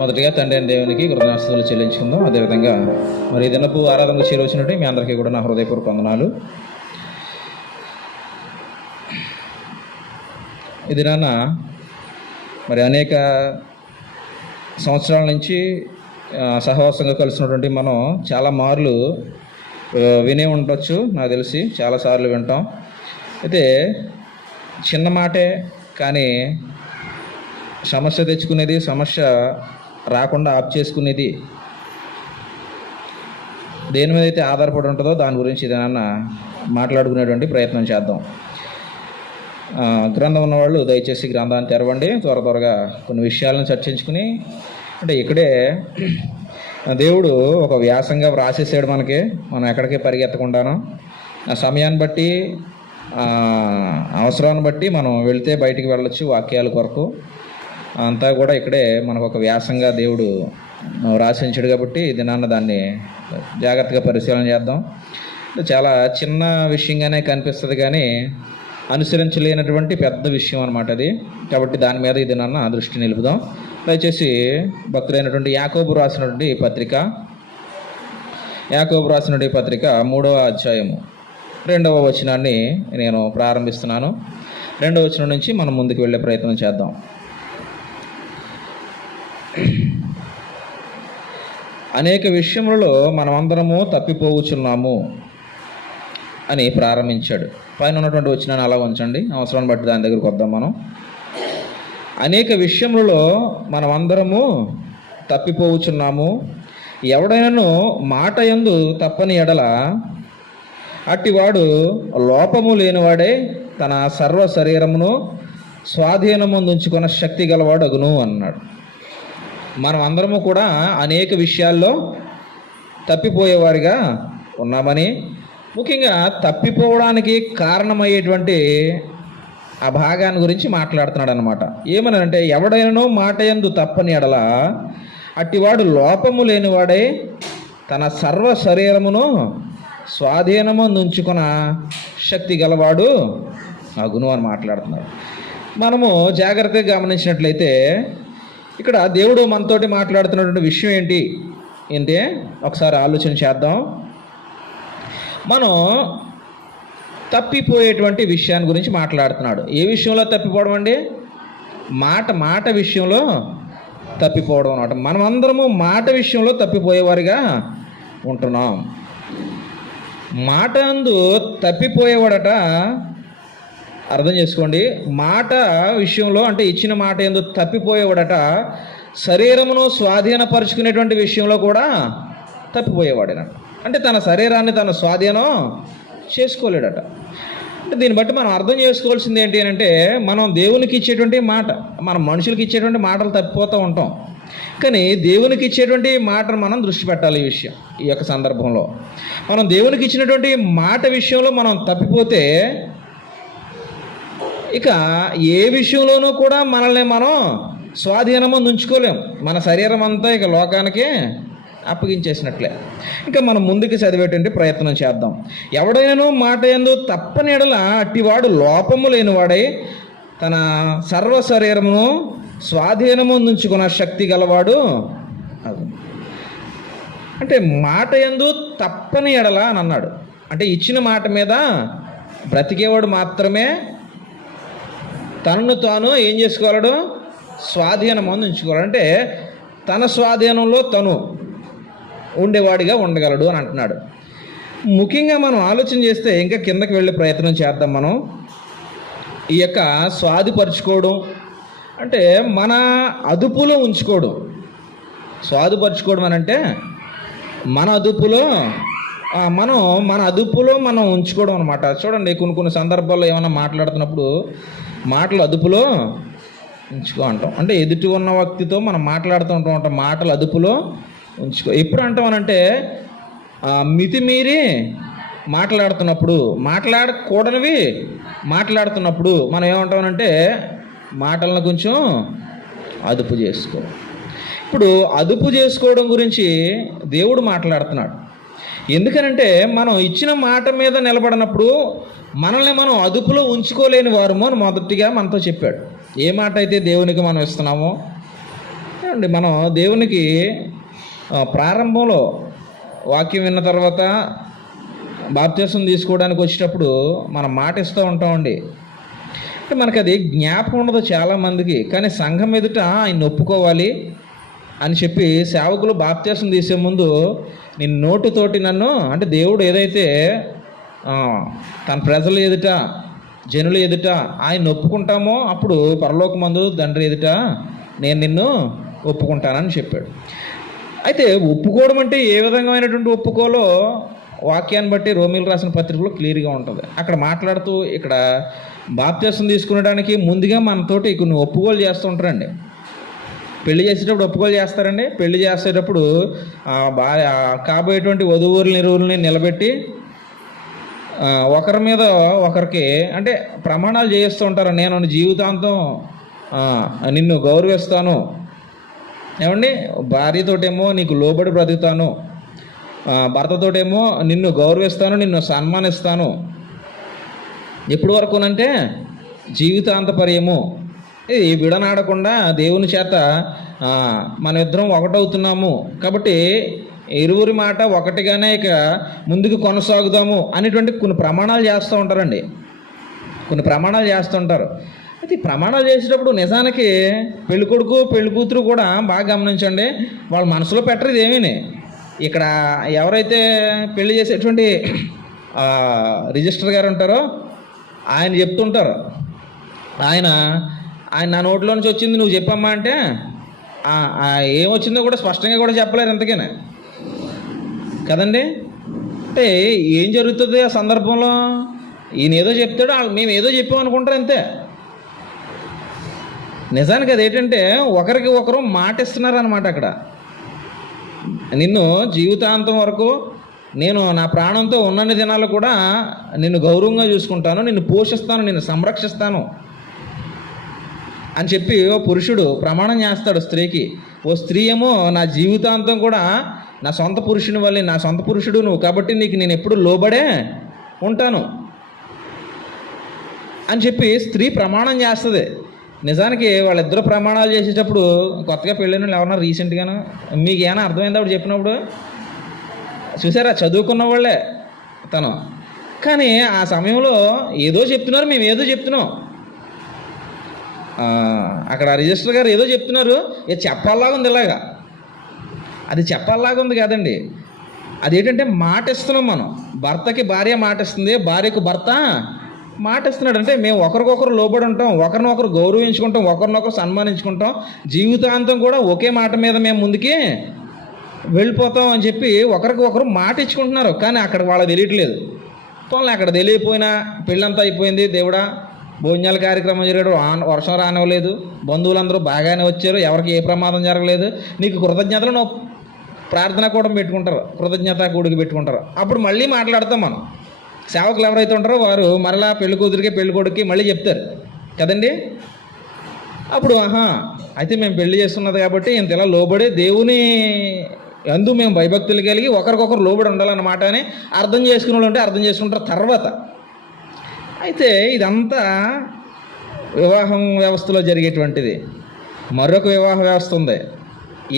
మొదటిగా తండ్రి అయిన దేవునికి కృతజ్ఞతలు చెల్లించుకుందాం. అదేవిధంగా మరి ఈ దినపు ఆరాధనకు చేరవచ్చినట్టు మీ అందరికీ కూడా నా హృదయపూర్వక వందనాలు. ఈ దినాన మరి అనేక సంవత్సరాల నుంచి సహవాసంగా కలిసినటువంటి మనం చాలా మార్లు వినే ఉండొచ్చు, నాకు తెలిసి చాలాసార్లు వింటాం. అయితే చిన్న మాటే కానీ సమస్య తెచ్చుకునేది, సమస్య రాకుండా ఆప్ చేసుకునేది దేని మీద అయితే ఆధారపడి ఉంటుందో దాని గురించి ఏదైనా మాట్లాడుకునేటువంటి ప్రయత్నం చేద్దాం. గ్రంథం ఉన్నవాళ్ళు దయచేసి గ్రంథాన్ని తెరవండి. త్వరగా కొన్ని విషయాలను చర్చించుకుని, అంటే ఇక్కడే దేవుడు ఒక వ్యాసంగా వ్రాసేసాడు మనకి, మనం ఎక్కడికి పరిగెత్తకుండాను ఆ సమయాన్ని బట్టి అవసరాన్ని బట్టి మనం వెళితే బయటికి వెళ్ళొచ్చు. వాక్యాల కొరకు అంతా కూడా ఇక్కడే మనకు ఒక వ్యాసంగా దేవుడు రాసించాడు కాబట్టి దినాన్న దాన్ని జాగ్రత్తగా పరిశీలన చేద్దాం. చాలా చిన్న విషయంగానే కనిపిస్తుంది కానీ అనుసరించలేనటువంటి పెద్ద విషయం అన్నమాట అది. కాబట్టి దాని మీద ఈ దినాన్న దృష్టి నిలుపుదాం. దయచేసి భక్తుడైనటువంటి యాకోబు రాసినటువంటి పత్రిక 3వ అధ్యాయము 2వ వచనాన్ని నేను ప్రారంభిస్తున్నాను. 2వ వచనం నుంచి మనం ముందుకు వెళ్ళే ప్రయత్నం చేద్దాం. అనేక విషయములలో మనమందరము తప్పిపోవచ్చున్నాము అని ప్రారంభించాడు. పైన ఉన్నటువంటి వచనాన్ని అలా ఉంచండి, అవసరాన్ని బట్టి దాని దగ్గరకు వద్దాం. మనం అనేక విషయములలో మనమందరము తప్పిపోవచ్చున్నాము. ఎవడైనాను మాట యందు తప్పని ఎడల అట్టివాడు లోపము లేనివాడే తన సర్వ శరీరమును స్వాధీనముందుంచుకున్న శక్తి గలవాడు అగును అన్నాడు. మనం అందరము కూడా అనేక విషయాల్లో తప్పిపోయేవారిగా ఉన్నామని, ముఖ్యంగా తప్పిపోవడానికి కారణమయ్యేటువంటి ఆ భాగాన్ని గురించి మాట్లాడుతున్నాడు అన్నమాట. ఏమనంటే, ఎవడైనానో మాట యందు తప్పని ఎడల అట్టివాడు లోపము లేనివాడై తన సర్వ శరీరమును స్వాధీనముందుంచుకున్న శక్తి గలవాడు అగును అని మాట్లాడుతున్నాడు. మనము జాగ్రత్తగా గమనించినట్లయితే ఇక్కడ దేవుడు మనతోటి మాట్లాడుతున్నటువంటి విషయం ఏంటి ఒకసారి ఆలోచన చేద్దాం. మనం తప్పిపోయేటువంటి విషయాన్ని గురించి మాట్లాడుతున్నాడు. ఏ విషయంలో తప్పిపోవడం అండి? మాట విషయంలో తప్పిపోవడం అన్నమాట. మనమందరము మాట విషయంలో తప్పిపోయేవారిగా ఉంటున్నాం. మాట అందు తప్పిపోయేవాడట, అర్థం చేసుకోండి, మాట విషయంలో అంటే ఇచ్చిన మాట యందు తప్పిపోయేవాడట శరీరమును స్వాధీనపరుచుకునేటువంటి విషయంలో కూడా తప్పిపోయేవాడేనట. అంటే తన శరీరాన్ని తన స్వాధీనం చేసుకోలేడట. అంటే దీన్ని బట్టి మనం అర్థం చేసుకోవాల్సింది ఏంటి అని అంటే, మనం దేవునికి ఇచ్చేటువంటి మాట, మనం మనుషులకి ఇచ్చేటువంటి మాటలు తప్పిపోతూ ఉంటాం. కానీ దేవునికి ఇచ్చేటువంటి మాటను మనం దృష్టి పెట్టాలి. ఈ యొక్క సందర్భంలో మనం దేవునికి ఇచ్చినటువంటి మాట విషయంలో మనం తప్పిపోతే ఇక ఏ విషయంలోనూ కూడా మనల్ని మనం స్వాధీనము ఉంచుకోలేం. మన శరీరం అంతా ఇక లోకానికే అప్పగించేసినట్లే. ఇంకా మనం ముందుకు చదివేటువంటి ప్రయత్నం చేద్దాం. ఎవడైనాను మాట యందు తప్పని ఎడల అట్టివాడు లోపము లేనివాడై తన సర్వ శరీరమును స్వాధీనము ఉంచుకున్న శక్తి గలవాడు అది. అంటే మాట యందు తప్పని ఎడల అని అన్నాడు. అంటే ఇచ్చిన మాట మీద బ్రతికేవాడు మాత్రమే తనను తాను ఏం చేసుకోగలడు? స్వాధీనం ఉంచుకోవాలి. అంటే తన స్వాధీనంలో తను ఉండేవాడిగా ఉండగలడు అని అంటున్నాడు. ముఖ్యంగా మనం ఆలోచన చేస్తే ఇంకా కిందకి వెళ్ళే ప్రయత్నం చేద్దాం. మనం ఈ యొక్క స్వాధీపరుచుకోవడం అంటే మన అదుపులో ఉంచుకోవడం. స్వాధీపరుచుకోవడం అని అంటే మన అదుపులో మనం ఉంచుకోవడం అనమాట. చూడండి, కొన్ని సందర్భాల్లో ఏమైనా మాట్లాడుతున్నప్పుడు మాటలు అదుపులో ఉంచుకో అంటాం. అంటే ఎదుటి ఉన్న వ్యక్తితో మనం మాట్లాడుతూ ఉంటాం, మాటలు అదుపులో ఉంచుకో. ఎప్పుడు అంటామనంటే మితిమీరి మాట్లాడుతున్నప్పుడు, మాట్లాడకూడనివి మాట్లాడుతున్నప్పుడు మనం ఏమంటామనంటే మాటలను కొంచెం అదుపు చేసుకో. ఇప్పుడు అదుపు చేసుకోవడం గురించి దేవుడు మాట్లాడుతున్నాడు. ఎందుకనంటే మనం ఇచ్చిన మాట మీద నిలబడినప్పుడు మనల్ని మనం అదుపులో ఉంచుకోలేని వారము అని మొదటిగా మనతో చెప్పాడు. ఏ మాట అయితే దేవునికి మనం ఇస్తున్నామో అండి మనం దేవునికి ప్రారంభంలో వాక్యం విన్న తర్వాత బాప్తిసం తీసుకోవడానికి వచ్చేటప్పుడు మనం మాట ఇస్తూ ఉంటామండి. అంటే మనకు అది జ్ఞాపకం ఉండదు చాలామందికి. కానీ సంఘం ఎదుట ఆయన ఒప్పుకోవాలి అని చెప్పి సేవకులు బాప్తిసం తీసే ముందు నేను నోటితోటి నన్ను, అంటే దేవుడు ఏదైతే తన ప్రజల ఎదుట జనుల ఎదుట ఆయన ఒప్పుకుంటామో అప్పుడు పరలోకమందు తండ్రి ఎదుట నేను నిన్ను ఒప్పుకుంటానని చెప్పాడు. అయితే ఒప్పుకోవడం అంటే ఏ విధమైనటువంటి ఒప్పుకోలో వాక్యాన్ని బట్టి రోమీలు రాసిన పత్రికలో క్లియర్గా ఉంటుంది. అక్కడ మాట్లాడుతూ ఇక్కడ బాప్తిసం తీసుకునడానికి ముందుగా మనతోటి కొన్ని ఒప్పుకోలు చేస్తూ ఉంటారండి. పెళ్లి చేసేటప్పుడు ఒప్పుకోలు చేస్తారండి. పెళ్లి చేసేటప్పుడు కాబోయేటువంటి వధువుల్ని ఇరువుల్ని నిలబెట్టి ఒకరి మీద ఒకరికి అంటే ప్రమాణాలు చేస్తూ ఉంటారు. నేను జీవితాంతం నిన్ను గౌరవిస్తాను, ఏమండి, భార్యతోటేమో నీకు లోబడి బ్రతుకుతాను, భర్తతోటేమో నిన్ను గౌరవిస్తాను, నిన్ను సన్మానిస్తాను, ఎప్పటి వరకునంటే జీవితాంత పర్యము. ఇది విడనాడకుండా దేవుని చేత మన ఇద్దరం ఒకటవుతున్నాము కాబట్టి ఇరువురి మాట ఒకటిగానే ఇక ముందుకు కొనసాగుదాము అనేటువంటి కొన్ని ప్రమాణాలు చేస్తూ ఉంటారండి. కొన్ని ప్రమాణాలు చేస్తుంటారు. అయితే ఈ ప్రమాణాలు చేసేటప్పుడు నిజానికి పెళ్ళికొడుకు పెళ్లి కూతురు కూడా బాగా గమనించండి, వాళ్ళ మనసులో పెట్టరు ఇదేమీ. ఇక్కడ ఎవరైతే పెళ్లి చేసేటువంటి రిజిస్టర్ గారు ఉంటారో ఆయన చెప్తుంటారు, ఆయన నా నోట్లో నుంచి వచ్చింది నువ్వు చెప్పమ్మా అంటే ఏమొచ్చిందో కూడా స్పష్టంగా కూడా చెప్పలేరు ఎంతకైనా కదండి. అంటే ఏం జరుగుతుంది ఆ సందర్భంలో? ఈయన ఏదో చెప్తాడు, మేము ఏదో చెప్పాం అనుకుంటారు అంతే. నిజానికి అదేంటంటే ఒకరికి ఒకరు మాట ఇస్తున్నారు అనమాట. అక్కడ నిన్ను జీవితాంతం వరకు నేను నా ప్రాణంతో ఉన్నన్ని దినాలు కూడా నిన్ను గౌరవంగా చూసుకుంటాను, నిన్ను పోషిస్తాను, నిన్ను సంరక్షిస్తాను అని చెప్పి ఓ పురుషుడు ప్రమాణం చేస్తాడు స్త్రీకి. ఓ స్త్రీ ఏమో నా జీవితాంతం కూడా నా సొంత పురుషుని వల్లే, నా సొంత పురుషుడు నువ్వు కాబట్టి నీకు నేను ఎప్పుడు లోబడే ఉంటాను అని చెప్పి స్త్రీ ప్రమాణం చేస్తుంది. నిజానికి వాళ్ళిద్దరూ ప్రమాణాలు చేసేటప్పుడు కొత్తగా పెళ్ళిన వాళ్ళు ఎవరన్నా రీసెంట్గాను మీకు ఏమైనా అర్థమైంది అప్పుడు చెప్పినప్పుడు చూసారా? చదువుకున్న వాళ్ళే తను. కానీ ఆ సమయంలో ఏదో చెప్తున్నారు, మేము ఏదో చెప్తున్నాం. అక్కడ రిజిస్టర్ గారు ఏదో చెప్తున్నారు, ఇది చెప్పాలాగా ఉంది. ఇలాగా అది చెప్పాలాగా ఉంది కాదండి. అదేంటంటే మాట ఇస్తున్నాం మనం. భర్తకి భార్య మాట ఇస్తుంది, భార్యకు భర్త మాట ఇస్తున్నాడు. అంటే మేము ఒకరికొకరు లోబడి ఉంటాం, ఒకరినొకరు గౌరవించుకుంటాం, ఒకరినొకరు సన్మానించుకుంటాం, జీవితాంతం కూడా ఒకే మాట మీద మేము ముందుకి వెళ్ళిపోతాం అని చెప్పి ఒకరికి ఒకరు మాట ఇచ్చుకుంటున్నారు. కానీ అక్కడ వాళ్ళకి తెలియట్లేదు. పోనీ అక్కడ తెలియపోయినా పెళ్ళంతా అయిపోయింది, దేవుడా భోజనాల కార్యక్రమం జరిగాడు, వర్షం రానివ్వలేదు, బంధువులందరూ బాగానే వచ్చారు, ఎవరికి ఏ ప్రమాదం జరగలేదు, నీకు కృతజ్ఞతలు నువ్వు ప్రార్థన కూడా పెట్టుకుంటారు, కృతజ్ఞత కూడికి పెట్టుకుంటారు. అప్పుడు మళ్ళీ మాట్లాడతాం మనం. సేవకులు ఎవరైతే ఉంటారో వారు మరలా పెళ్లి కూతురికి పెళ్లి కొడుకుకి మళ్ళీ చెప్తారు కదండి. అప్పుడు అయితే మేము పెళ్లి చేస్తున్నది కాబట్టి ఇంత ఇలా లోబడి దేవుని అందు మేము భయభక్తులు కలిగి ఒకరికొకరు లోబడి ఉండాలన్నమాట అని అర్థం చేసుకునే వాళ్ళు ఉంటే అర్థం చేసుకుంటారు తర్వాత. అయితే ఇదంతా వివాహం వ్యవస్థలో జరిగేటువంటిది. మరొక వివాహ వ్యవస్థ ఉంది.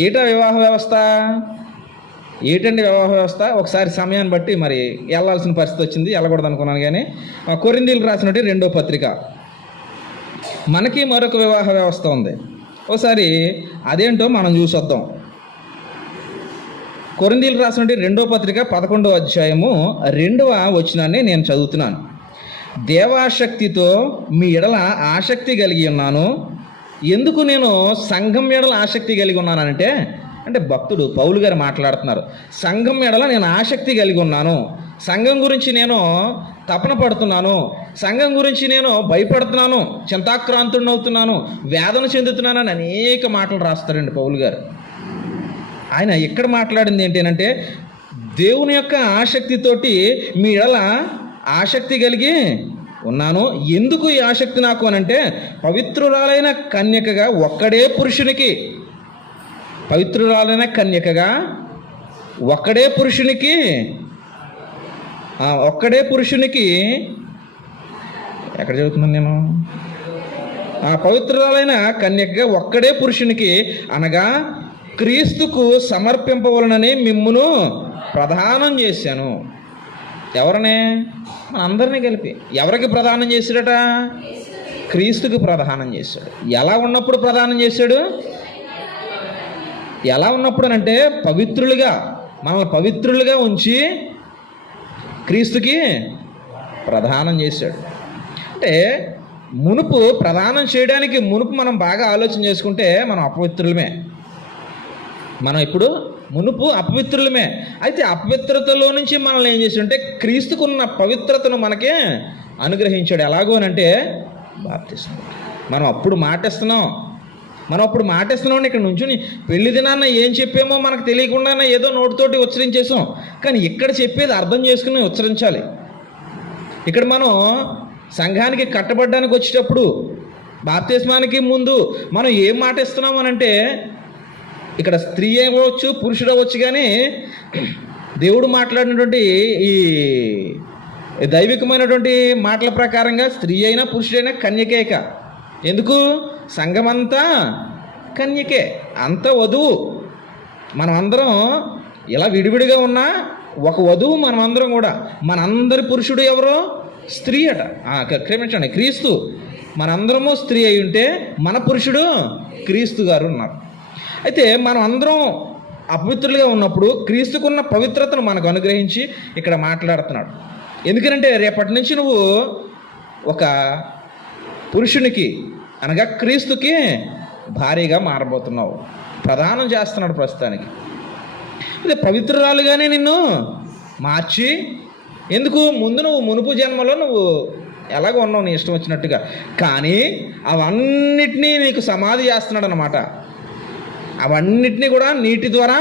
ఏటా వివాహ వ్యవస్థ? ఏటండి వివాహ వ్యవస్థ? ఒకసారి సమయాన్ని బట్టి మరి వెళ్ళాల్సిన పరిస్థితి వచ్చింది, వెళ్ళకూడదు అనుకున్నాను. కానీ కొరింథీయులకు రాసినటువంటి 2వ పత్రిక, మనకి మరొక వివాహ వ్యవస్థ ఉంది. ఒకసారి అదేంటో మనం చూసొద్దాం. కొరింథీయులకు రాసినటువంటి 2వ పత్రిక 11వ అధ్యాయము 2వ వచనాన్ని నేను చదువుతున్నాను. దేవాశక్తితో మీ ఎడల ఆసక్తి కలిగి ఉన్నాను. ఎందుకు నేను సంఘం ఎడల ఆసక్తి కలిగి ఉన్నానంటే, అంటే భక్తుడు పౌలు గారు మాట్లాడుతున్నారు. సంఘం ఎడల నేను ఆసక్తి కలిగి ఉన్నాను, సంఘం గురించి నేను తపన పడుతున్నాను, సంఘం గురించి నేను భయపడుతున్నాను, చింతాక్రాంతుడిని అవుతున్నాను, వేదన చెందుతున్నాను అని అనేక మాటలు రాస్తారండి పౌలు గారు. ఆయన ఇక్కడ మాట్లాడింది ఏంటంటే దేవుని యొక్క ఆసక్తితోటి మీ ఎడల ఆసక్తి కలిగి ఉన్నాను. ఎందుకు ఈ ఆసక్తి నాకు అనంటే పవిత్రురాలైన కన్యకగా ఒక్కడే పురుషునికి, పవిత్రురాలైన కన్యకగా ఒక్కడే పురుషునికి ఎక్కడ చదువుతున్నాను నేను? ఆ పవిత్రురాలైన కన్యకగా ఒక్కడే పురుషునికి అనగా క్రీస్తుకు సమర్పింపవలనని మిమ్మును ప్రదానం చేశాను. ఎవరనే? మనందరినీ కలిపి. ఎవరికి ప్రదానం చేశాడట? క్రీస్తుకు ప్రదానం చేశాడు. ఎలా ఉన్నప్పుడు ప్రదానం చేశాడు? ఎలా ఉన్నప్పుడు అంటే పవిత్రులుగా, మనల్ని పవిత్రులుగా ఉంచి క్రీస్తుకి ప్రదానం చేశాడు. అంటే మునుపు ప్రదానం చేయడానికి మునుపు మనం బాగా ఆలోచన చేసుకుంటే మనం అపవిత్రులమే. మనం ఇప్పుడు మునుపు అపవిత్రులమే. అయితే అపవిత్రతలో నుంచి మనల్ని ఏం చేశాడంటే క్రీస్తుకున్న పవిత్రతను మనకే అనుగ్రహించాడు. ఎలాగో అంటే బాప్తిస్మం. మనం అప్పుడు మాటిస్తున్నాం ఇక్కడ నుంచుని పెళ్లి దినాన్న ఏం చెప్పామో మనకు తెలియకుండానే ఏదో నోటితోటి ఉచ్చరించేసాం. కానీ ఇక్కడ చెప్పేది అర్థం చేసుకుని ఉచ్చరించాలి. ఇక్కడ మనం సంఘానికి కట్టబడ్డానికి వచ్చేటప్పుడు బాప్తిస్మానికి ముందు మనం ఏం మాట ఇస్తున్నాం అనంటే, ఇక్కడ స్త్రీ అవ్వచ్చు పురుషుడు అవ్వచ్చు, కానీ దేవుడు మాట్లాడినటువంటి ఈ దైవికమైనటువంటి మాటల ప్రకారంగా స్త్రీ అయినా పురుషుడైనా కన్యకేక. ఎందుకు? సంఘమంతా కన్యకే, అంత వధువు. మనం అందరం ఇలా విడివిడిగా ఉన్నా ఒక వధువు మనమందరం కూడా. మనందరి పురుషుడు ఎవరో? స్త్రీ అట. క్షమించండి, క్రీస్తు. మనందరము స్త్రీ అయి ఉంటే మన పురుషుడు క్రీస్తు గారు ఉన్నారు. అయితే మనం అందరం అపవిత్రులుగా ఉన్నప్పుడు క్రీస్తుకున్న పవిత్రతను మనకు అనుగ్రహించి ఇక్కడ మాట్లాడుతున్నాడు. ఎందుకంటే రేపటి నుంచి నువ్వు ఒక పురుషునికి అనగా క్రీస్తుకి భారీగా మారబోతున్నావు. ప్రదానం చేస్తున్నాడు ప్రస్తుతానికి. ఇది పవిత్రురాలుగానే నిన్ను మార్చి, ఎందుకు? ముందు నువ్వు మునుపు జన్మలో నువ్వు ఎలాగ ఉన్నావు నీ ఇష్టం వచ్చినట్టుగా, కానీ అవన్నిటినీ నీకు సమాధి చేస్తున్నాడు అన్నమాట. అవన్నిటినీ కూడా నీటి ద్వారా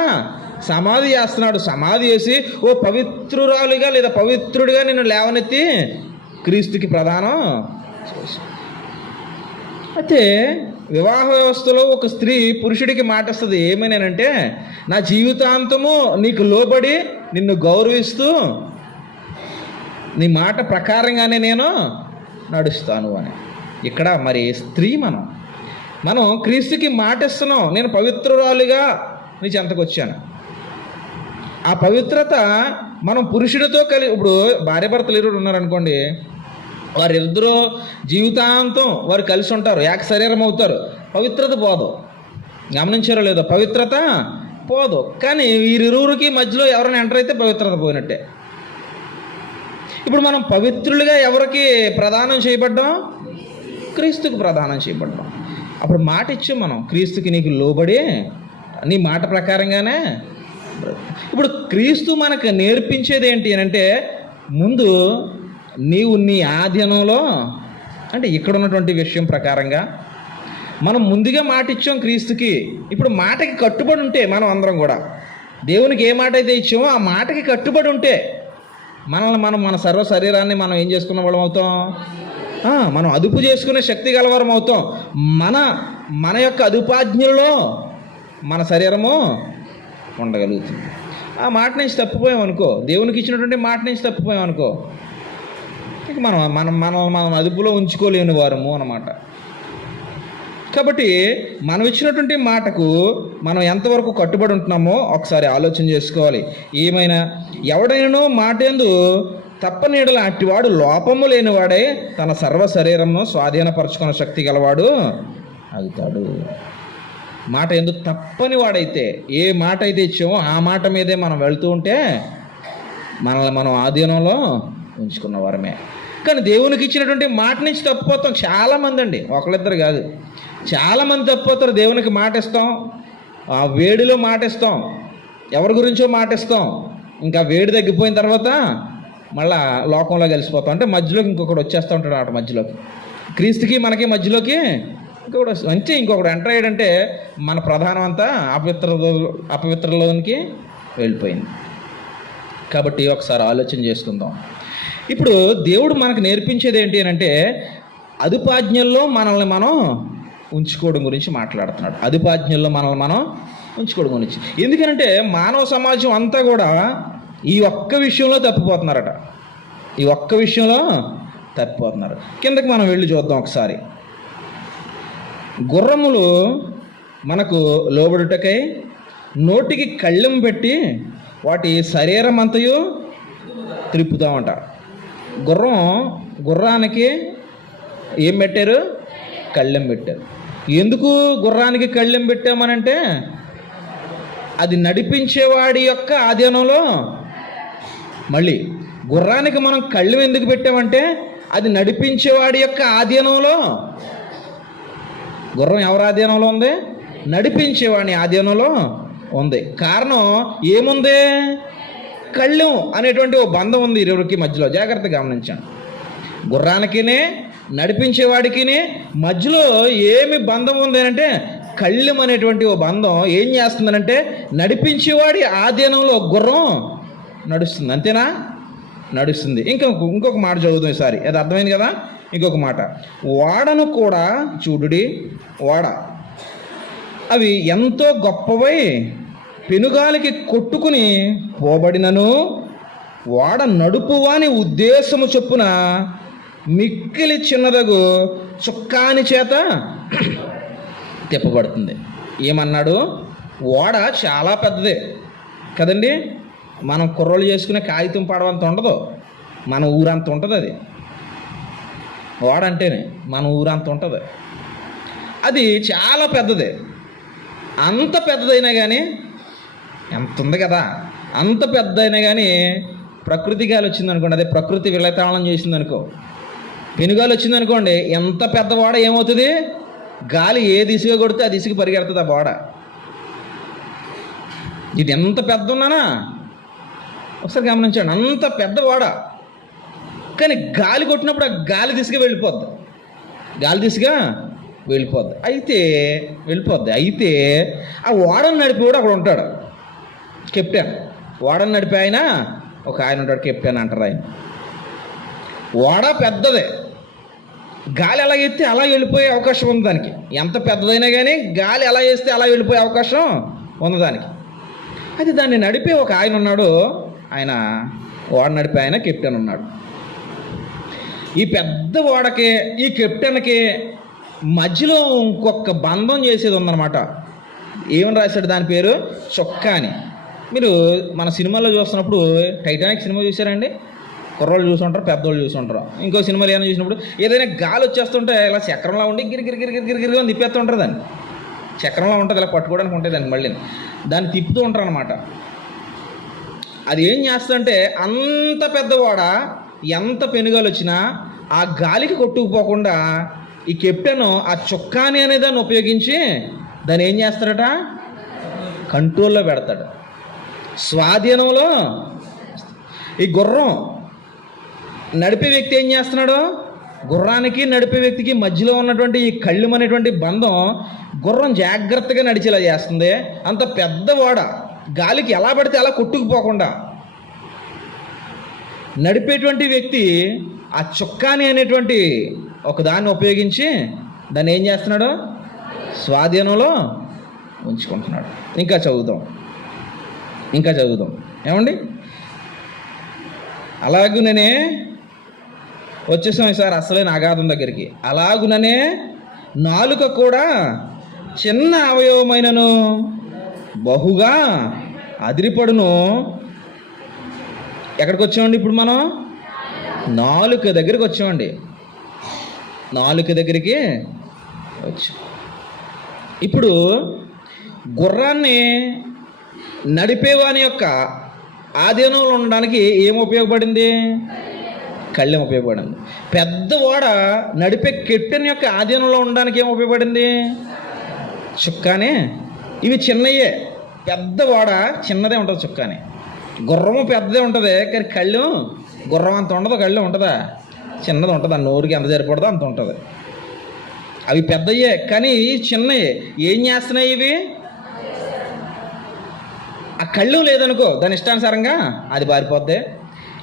సమాధి చేస్తున్నాడు. సమాధి చేసి ఓ పవిత్రురాలుగా లేదా పవిత్రుడిగా నిన్ను లేవనెత్తి క్రీస్తుకి ప్రదానం చేసి. అయితే వివాహ వ్యవస్థలో ఒక స్త్రీ పురుషుడికి మాటిస్తుంది ఏమేనంటే, నా జీవితాంతము నీకు లోబడి నిన్ను గౌరవిస్తూ నీ మాట ప్రకారంగానే నేను నడుస్తాను అని. ఇక్కడ మరి స్త్రీ మనం క్రీస్తుకి మాటిస్తున్నాం. నేను పవిత్రురాలుగా నీ చెంతకు వచ్చాను. ఆ పవిత్రత మనం పురుషుడితో ఇప్పుడు భార్యాభర్తలు ఇరువురు ఉన్నారనుకోండి, వారిద్దరూ జీవితాంతం వారు కలిసి ఉంటారు, ఏక శరీరం అవుతారు. పవిత్రత పోదు. గమనించారో లేదో? పవిత్రత పోదు. కానీ వీరిరువురికి మధ్యలో ఎవరైనా ఎంటర్ అయితే పవిత్రత పోయినట్టే. ఇప్పుడు మనం పవిత్రులుగా ఎవరికి ప్రదానం చేయబడ్డాం? క్రీస్తుకు ప్రదానం చేయబడ్డాం. అప్పుడు మాట ఇచ్చాం మనం, క్రీస్తుకి నీకు లోబడి నీ మాట ప్రకారంగానే. ఇప్పుడు క్రీస్తు మనకు నేర్పించేది ఏంటి అని అంటే, ముందు నీవు నీ ఆధీనంలో, అంటే ఇక్కడ ఉన్నటువంటి విషయం ప్రకారంగా మనం ముందుగా మాట ఇచ్చాం క్రీస్తుకి. ఇప్పుడు మాటకి కట్టుబడి ఉంటే మనం అందరం కూడా దేవునికి ఏ మాట అయితే ఇచ్చామో ఆ మాటకి కట్టుబడి ఉంటే మన సర్వ శరీరాన్ని మనం ఏం చేసుకున్న వాళ్ళం అవుతాం? మనం అదుపు చేసుకునే శక్తి గలవారం అవుతాం. మన యొక్క అదుపాజ్ఞలో మన శరీరము ఉండగలుగుతుంది. ఆ మాట నుంచి తప్పిపోయాం అనుకో, దేవునికి ఇచ్చినటువంటి మాట నుంచి తప్పిపోయాం అనుకో, ఇక మనం అదుపులో ఉంచుకోలేని వారము అన్నమాట. కాబట్టి మనం ఇచ్చినటువంటి మాటకు మనం ఎంతవరకు కట్టుబడి ఉంటున్నామో ఒకసారి ఆలోచన చేసుకోవాలి. ఏమైనా ఎవడైనా మాట యందు తప్పనీడల అట్టివాడు లోపము లేనివాడే తన సర్వ శరీరంను స్వాధీనపరచుకున్న శక్తి గలవాడు అవుతాడు. మాట యందు తప్పని వాడైతే, ఏ మాట అయితే ఇచ్చామో ఆ మాట మీదే మనం వెళ్తూ ఉంటే మనల్ని మనం ఆధీనంలో ఉంచుకున్న వారమే. కానీ దేవునికి ఇచ్చినటువంటి మాట నుంచి తప్పిపోతాం చాలామంది అండి, ఒకళ్ళిద్దరు కాదు, చాలామంది తప్పిపోతారు. దేవునికి మాట ఇస్తాం, ఆ వేడిలో మాట ఇస్తాం, ఎవరి గురించో మాట ఇస్తాం, ఇంకా వేడి తగ్గిపోయిన తర్వాత మళ్ళా లోకంలో కలిసిపోతాం. అంటే మధ్యలోకి ఇంకొకటి వచ్చేస్తూ ఉంటాడు అన్నమాట. మధ్యలోకి క్రీస్తుకి మనకి మధ్యలోకి ఇంకొకడు ఎంటర్ అయ్యాడంటే మన ప్రధానం అంతా అపవిత్రలోనికి వెళ్ళిపోయింది. కాబట్టి ఒకసారి ఆలోచన చేసుకుందాం. ఇప్పుడు దేవుడు మనకు నేర్పించేది ఏంటి అని అంటే, అదుపాజ్ఞల్లో మనల్ని మనం ఉంచుకోవడం గురించి మాట్లాడుతున్నాడు. అదుపాజ్ఞల్లో మనల్ని మనం ఉంచుకోవడం గురించి. ఎందుకంటే మానవ సమాజం అంతా కూడా ఈ ఒక్క విషయంలో తప్పిపోతున్నారట. ఈ ఒక్క విషయంలో తప్పిపోతున్నారు. కిందకి మనం వెళ్ళి చూద్దాం ఒకసారి. గుర్రములు మనకు లోబడుటకై నోటికి కళ్ళెం పెట్టి వాటి శరీరం అంతయు త్రిప్పుతామంట. గుర్రానికి ఏం పెట్టారు? కళ్ళెం పెట్టారు. ఎందుకు గుర్రానికి కళ్ళెం పెట్టామనంటే అది నడిపించేవాడి యొక్క ఆధీనంలో. మళ్ళీ గుర్రానికి మనం కళ్ళెం ఎందుకు పెట్టామంటే అది నడిపించేవాడి యొక్క ఆధీనంలో. గుర్రం ఎవరి ఆధీనంలో ఉంది? నడిపించేవాడిని ఆధీనంలో ఉంది. కారణం ఏముంది? కళ్ళెం అనేటువంటి ఓ బంధం ఉంది ఇరువురికి మధ్యలో. జాగ్రత్తగా గమనించండి. గుర్రానికి నడిపించేవాడికి మధ్యలో ఏమి బంధం ఉంది అంటే కళ్ళెం అనేటువంటి ఓ బంధం ఏం చేస్తుందనంటే నడిపించేవాడి ఆధీనంలో గుర్రం నడుస్తుంది. అంతేనా? నడుస్తుంది. ఇంకొక మాట చదువుతాం ఈసారి. అది అర్థమైంది కదా? ఇంకొక మాట, ఓడను కూడా చూడుడి. ఓడ అవి ఎంతో గొప్పవై పెనుగాలికి కొట్టుకుని పోబడినను ఓడ నడుపువాని ఉద్దేశము చొప్పున మిక్కిలి చిన్నదగు చుక్కాని చేత తిప్పబడుతుంది. ఏమన్నాడు? ఓడ చాలా పెద్దదే కదండి. మనం కుర్రోళ్ళు చేసుకునే కాగితం పడవంత ఉండదు, మన ఊరంత ఉంటుంది. అది ఓడ అంటేనే మన ఊరంత ఉంటుంది. అది చాలా పెద్దదే. అంత పెద్దదైనా కానీ, ఎంత ఉంది కదా, అంత పెద్దదైనా కానీ ప్రకృతి గాలి వచ్చిందనుకోండి, అదే ప్రకృతి విలతాళం చేసిందనుకో, పెనుగాలి వచ్చిందనుకోండి, ఎంత పెద్ద ఓడ ఏమవుతుంది? గాలి ఏ దిశగా కొడితే ఆ దిశకి పరిగెడుతుంది ఆ ఓడ. ఇది ఎంత పెద్ద ఉన్నానా ఒకసారి గమనించండి. అంత పెద్ద ఓడ, కానీ గాలి కొట్టినప్పుడు ఆ గాలి దిశగా వెళ్ళిపోద్ది. అయితే ఆ ఓడను నడిపేవాడు అక్కడ ఉంటాడు, కెప్టెన్. ఓడను నడిపే ఆయన ఒక ఆయన ఉంటాడు, కెప్టెన్ అంటారు ఆయన. ఓడ పెద్దదే, గాలి ఎలా ఎత్తే అలా వెళ్ళిపోయే అవకాశం ఉంది దానికి. ఎంత పెద్దదైనా కానీ గాలి ఎలా వేస్తే అలా వెళ్ళిపోయే అవకాశం ఉంది దానికి. అయితే దాన్ని నడిపే ఒక ఆయన ఉన్నాడు, ఆయన ఓడ నడిపే ఆయన కెప్టెన్ ఉన్నాడు. ఈ పెద్ద ఓడకి ఈ కెప్టెన్కి మధ్యలో ఇంకొక బంధం చేసేది ఉందన్నమాట. ఏమని రాశాడు? దాని పేరు చొక్కా అని. మీరు మన సినిమాలో చూస్తున్నప్పుడు టైటానిక్ సినిమా చూసారండి? కుర్రోళ్ళు చూసుంటారు, పెద్దోళ్ళు చూసుంటారు. ఇంకో సినిమాలు ఏమైనా చూసినప్పుడు ఏదైనా గాలి వచ్చేస్తుంటే ఇలా చక్రంలా ఉండి గిరిగిరిగిరిగిరిగిరిగిరి అని తిప్పేస్తూ ఉంటారు. దాన్ని చక్రంలా ఉంటుంది, ఇలా పట్టుకోవడానికి ఉంటుంది దాన్ని. మళ్ళీ దాన్ని తిప్పుతూ ఉంటారు అనమాట. అది ఏం చేస్తుందంటే అంత పెద్ద ఓడ ఎంత పెనుగాలు వచ్చినా ఆ గాలికి కొట్టుకుపోకుండా ఈ కెప్టెన్ ఆ చొక్కాని అనే దాన్ని ఉపయోగించి దాన్ని ఏం చేస్తాడట? కంట్రోల్లో పెడతాడు, స్వాధీనంలో. ఈ గుర్రం నడిపే వ్యక్తి ఏం చేస్తున్నాడు? గుర్రానికి నడిపే వ్యక్తికి మధ్యలో ఉన్నటువంటి ఈ కళ్ళెం అనేటువంటి బంధం గుర్రం జాగ్రత్తగా నడిచేలా చేస్తుంది. అంత పెద్ద ఓడ గాలికి ఎలా పడితే అలా కొట్టుకుపోకుండా నడిపేటువంటి వ్యక్తి ఆ చొక్కాని అనేటువంటి ఒక దాన్ని ఉపయోగించి దాన్ని ఏం చేస్తున్నాడు? స్వాధీనంలో ఉంచుకుంటున్నాడు. ఇంకా చదువుదాం ఏమండి? అలాగుననే వచ్చేసాం సార్ అసలైన అగాధం దగ్గరికి. అలాగుననే నాలుక కూడా చిన్న అవయవమైనను బహుగా అదిరిపడును. ఎక్కడికి వచ్చామండి ఇప్పుడు మనం? నాలుక దగ్గరికి వచ్చామండి. నాలుక దగ్గరికి వచ్చాం. ఇప్పుడు గుర్రాన్ని నడిపేవాని యొక్క ఆధీనంలో ఉండడానికి ఏం ఉపయోగపడింది? కళ్ళెం ఉపయోగపడింది. పెద్ద ఓడ నడిపే కెప్టెన్ యొక్క ఆధీనంలో ఉండడానికి ఏం ఉపయోగపడింది? చుక్కానే. ఇవి చిన్నయే, పెద్ద ఓడ చిన్నదే ఉంటుంది చుక్కానే. గుర్రము పెద్దదే ఉంటుంది, కానీ కళ్ళెం గుర్రం అంత ఉండదు, కళ్ళెం ఉంటుందా? చిన్నది ఉంటుంది. ఆ నోరుకి ఎంత సరిపడదో అంత ఉంటుంది. అవి పెద్దయ్యే కానీ చిన్నయే. ఏం చేస్తున్నాయి ఇవి? ఆ కళ్ళెం లేదనుకో దాని ఇష్టానుసారంగా అది పారిపోద్ది.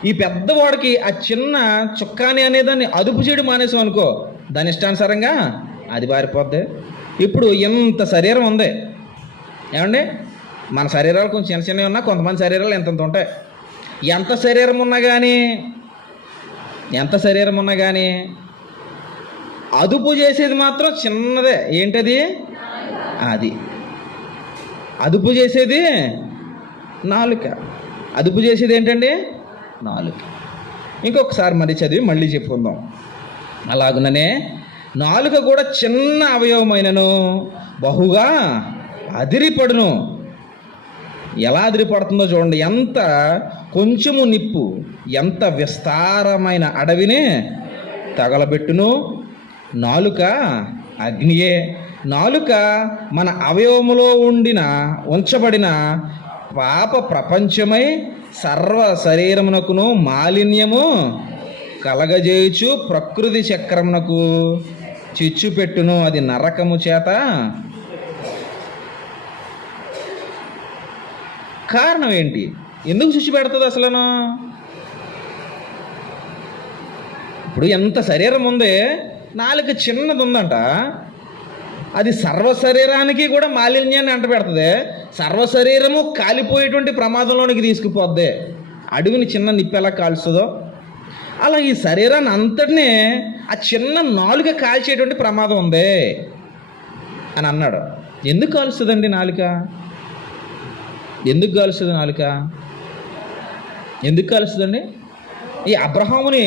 ఈ పెద్ద ఓడకి ఆ చిన్న చుక్కాని అనేదాన్ని అదుపు చేయడం మానేసాం అనుకో దాని ఇష్టానుసారంగా అది పారిపోద్ది. ఇప్పుడు ఎంత శరీరం ఉంది ఏమండి? మన శరీరాలు కొంచెం చిన్న చిన్నవి ఉన్నా, కొంతమంది శరీరాలు ఎంతంత ఉంటాయి. ఎంత శరీరం ఉన్నా కానీ అదుపు చేసేది మాత్రం చిన్నదే. ఏంటది? అది అదుపు చేసేది నాలుక. అదుపు చేసేది ఏంటండి? నాలుక. ఇంకొకసారి మరి చదివి మళ్ళీ చెప్పుకుందాం. అలాగుననే నాలుక కూడా చిన్న అవయవమైనను బహుగా అదిరిపడును. ఎలా అదిరిపడుతుందో చూడండి. ఎంత కొంచెము నిప్పు ఎంత విస్తారమైన అడవిని తగలబెట్టును. నాలుక అగ్నియే. నాలుక మన అవయవములో ఉంచబడిన పాప ప్రపంచమై సర్వ శరీరమునకును మాలిన్యము కలగజేయుచు ప్రకృతి చక్రమునకు చిచ్చు పెట్టును. అది నరకము చేత. కారణం ఏంటి? ఎందుకు చిచ్చు పెడుతుంది అసలను? ఇప్పుడు ఎంత శరీరం ఉంది, నాలుక చిన్నది ఉందంట. అది సర్వ శరీరానికి కూడా మాలిన్యాన్ని అంటపెడుతుంది. సర్వ శరీరము కాలిపోయేటువంటి ప్రమాదంలోనికి తీసుకుపోద్ది. అడవిని చిన్న నిప్పు ఎలా కాల్స్తుందో అలా ఈ శరీరాన్ని అంతటినీ ఆ చిన్న నాలుక కాల్చేటువంటి ప్రమాదం ఉంది అని అన్నాడు. ఎందుకు కాలుస్తుందండి నాలుక? ఎందుకు కాలుస్తుంది నాలుక? ఎందుకు కాలుస్తుందండి? ఈ అబ్రహాముని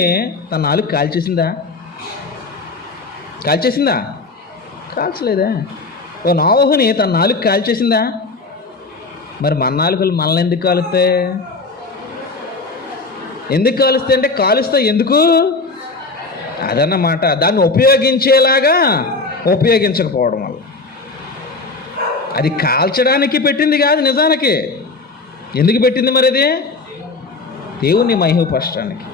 తన నాలుక కాల్చేసిందా? కాల్చలేదా? ఓ నోవహుని తన నాలుక కాల్చేసిందా? మరి మన నాలుకలు మనల్ని ఎందుకు కాలుస్తాయి? ఎందుకు కాలుస్తాయి అంటే కాలుస్తాయి ఎందుకు? అదన్నమాట. దాన్ని ఉపయోగించేలాగా ఉపయోగించకపోవడం వల్ల. అది కాల్చడానికి పెట్టింది కాదు నిజానికి. ఎందుకు పెట్టింది మరి? అది దేవుని మహిమపరచడానికి.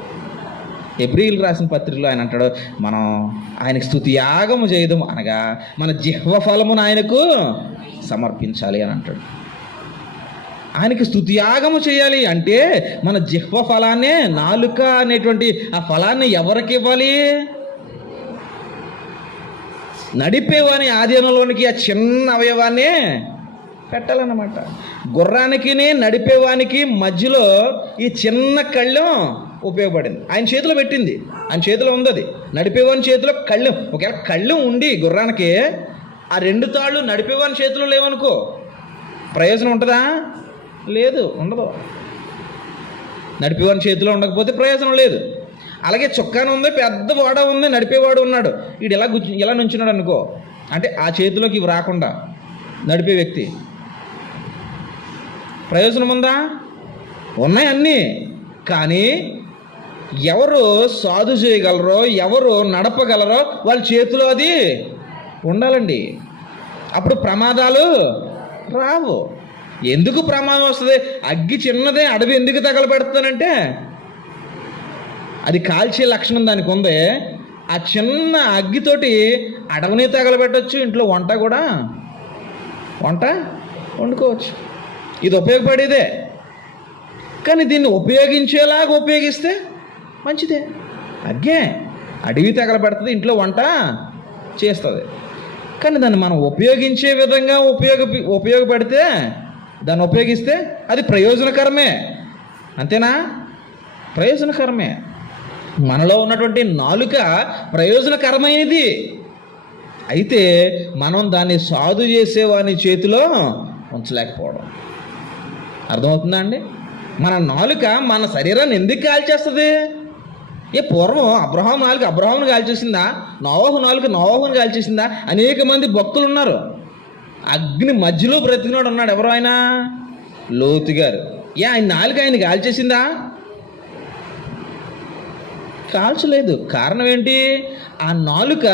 హెబ్రీయులకు రాసిన పత్రికలో ఆయన అంటాడు, మనం ఆయనకు స్తుతి యాగము చేయడం అనగా మన జిహ్వ ఫలమును ఆయనకు సమర్పించాలి అని అంటాడు. ఆయనకి స్తుతి యాగము చేయాలి అంటే మన జిహ్వ ఫలాన్నే, నాలుక అనేటువంటి ఆ ఫలాన్ని ఎవరికి ఇవ్వాలి? నడిపేవాని ఆధీనంలోనికి ఆ చిన్న అవయవాన్ని పెట్టాలన్నమాట. గుర్రానికి నడిపేవానికి మధ్యలో ఈ చిన్న కళ్ళెం ఉపయోగపడింది. ఆయన చేతిలో పెట్టింది, ఆయన చేతిలో ఉంది. అది నడిపేవాని చేతిలో కళ్ళెం. ఒకవేళ కళ్ళెం ఉండి గుర్రానికి ఆ రెండు తాళ్ళు నడిపేవాని చేతిలో లేవనుకో, ప్రయోజనం ఉంటుందా? లేదు, ఉండదు. నడిపేవాని చేతిలో ఉండకపోతే ప్రయోజనం లేదు. అలాగే చొక్కాన ఉంది, పెద్ద వాడ ఉంది, నడిపేవాడు ఉన్నాడు, వీడు ఇలా నుంచున్నాడు అనుకో, అంటే ఆ చేతిలోకి ఇవి రాకుండా నడిపే వ్యక్తి ప్రయోజనం ఉందా? ఉన్నాయి అన్నీ. కానీ ఎవరు సాధు చేయగలరో, ఎవరు నడపగలరో వాళ్ళ చేతిలో అది ఉండాలండి. అప్పుడు ప్రమాదాలు రావు. ఎందుకు ప్రమాదం వస్తుంది? అగ్గి చిన్నదే, అడవి ఎందుకు తగలబెడుతుందంటే అది కాల్చే లక్షణం దానికి ఉంది. ఆ చిన్న అగ్గితోటి అడవిని తగలబెట్టవచ్చు, ఇంట్లో వంట వండుకోవచ్చు. ఇది ఉపయోగపడేదే. కానీ దీన్ని ఉపయోగించేలాగా ఉపయోగిస్తే మంచిదే. అగ్గే అడవి తగలబెడుతుంది, ఇంట్లో వంట చేస్తుంది. కానీ దాన్ని మనం ఉపయోగించే విధంగా ఉపయోగపడితే, దాన్ని ఉపయోగిస్తే అది ప్రయోజనకరమే. అంతేనా? ప్రయోజనకరమే. మనలో ఉన్నటువంటి నాలుక ప్రయోజనకరమైనది. అయితే మనం దాన్ని సాధు చేసేవాని చేతిలో ఉంచలేకపోవడం. అర్థమవుతుందా అండి? మన నాలుక మన శరీరాన్ని ఎందుకు కాల్చేస్తుంది? పూర్వం అబ్రహాము నాలుక అబ్రహామును కాల్చేసిందా? నోవహు నాలుక నోవహుని కాల్చేసిందా? అనేక మంది భక్తులు ఉన్నారు. అగ్ని మధ్యలో బ్రతికినాడు ఉన్నాడు. ఎవరు ఆయన? లోతు గారు. ఆయన నాలుక ఆయన కాల్చేసిందా? కాల్చలేదు. కారణం ఏంటి? ఆ నాలుక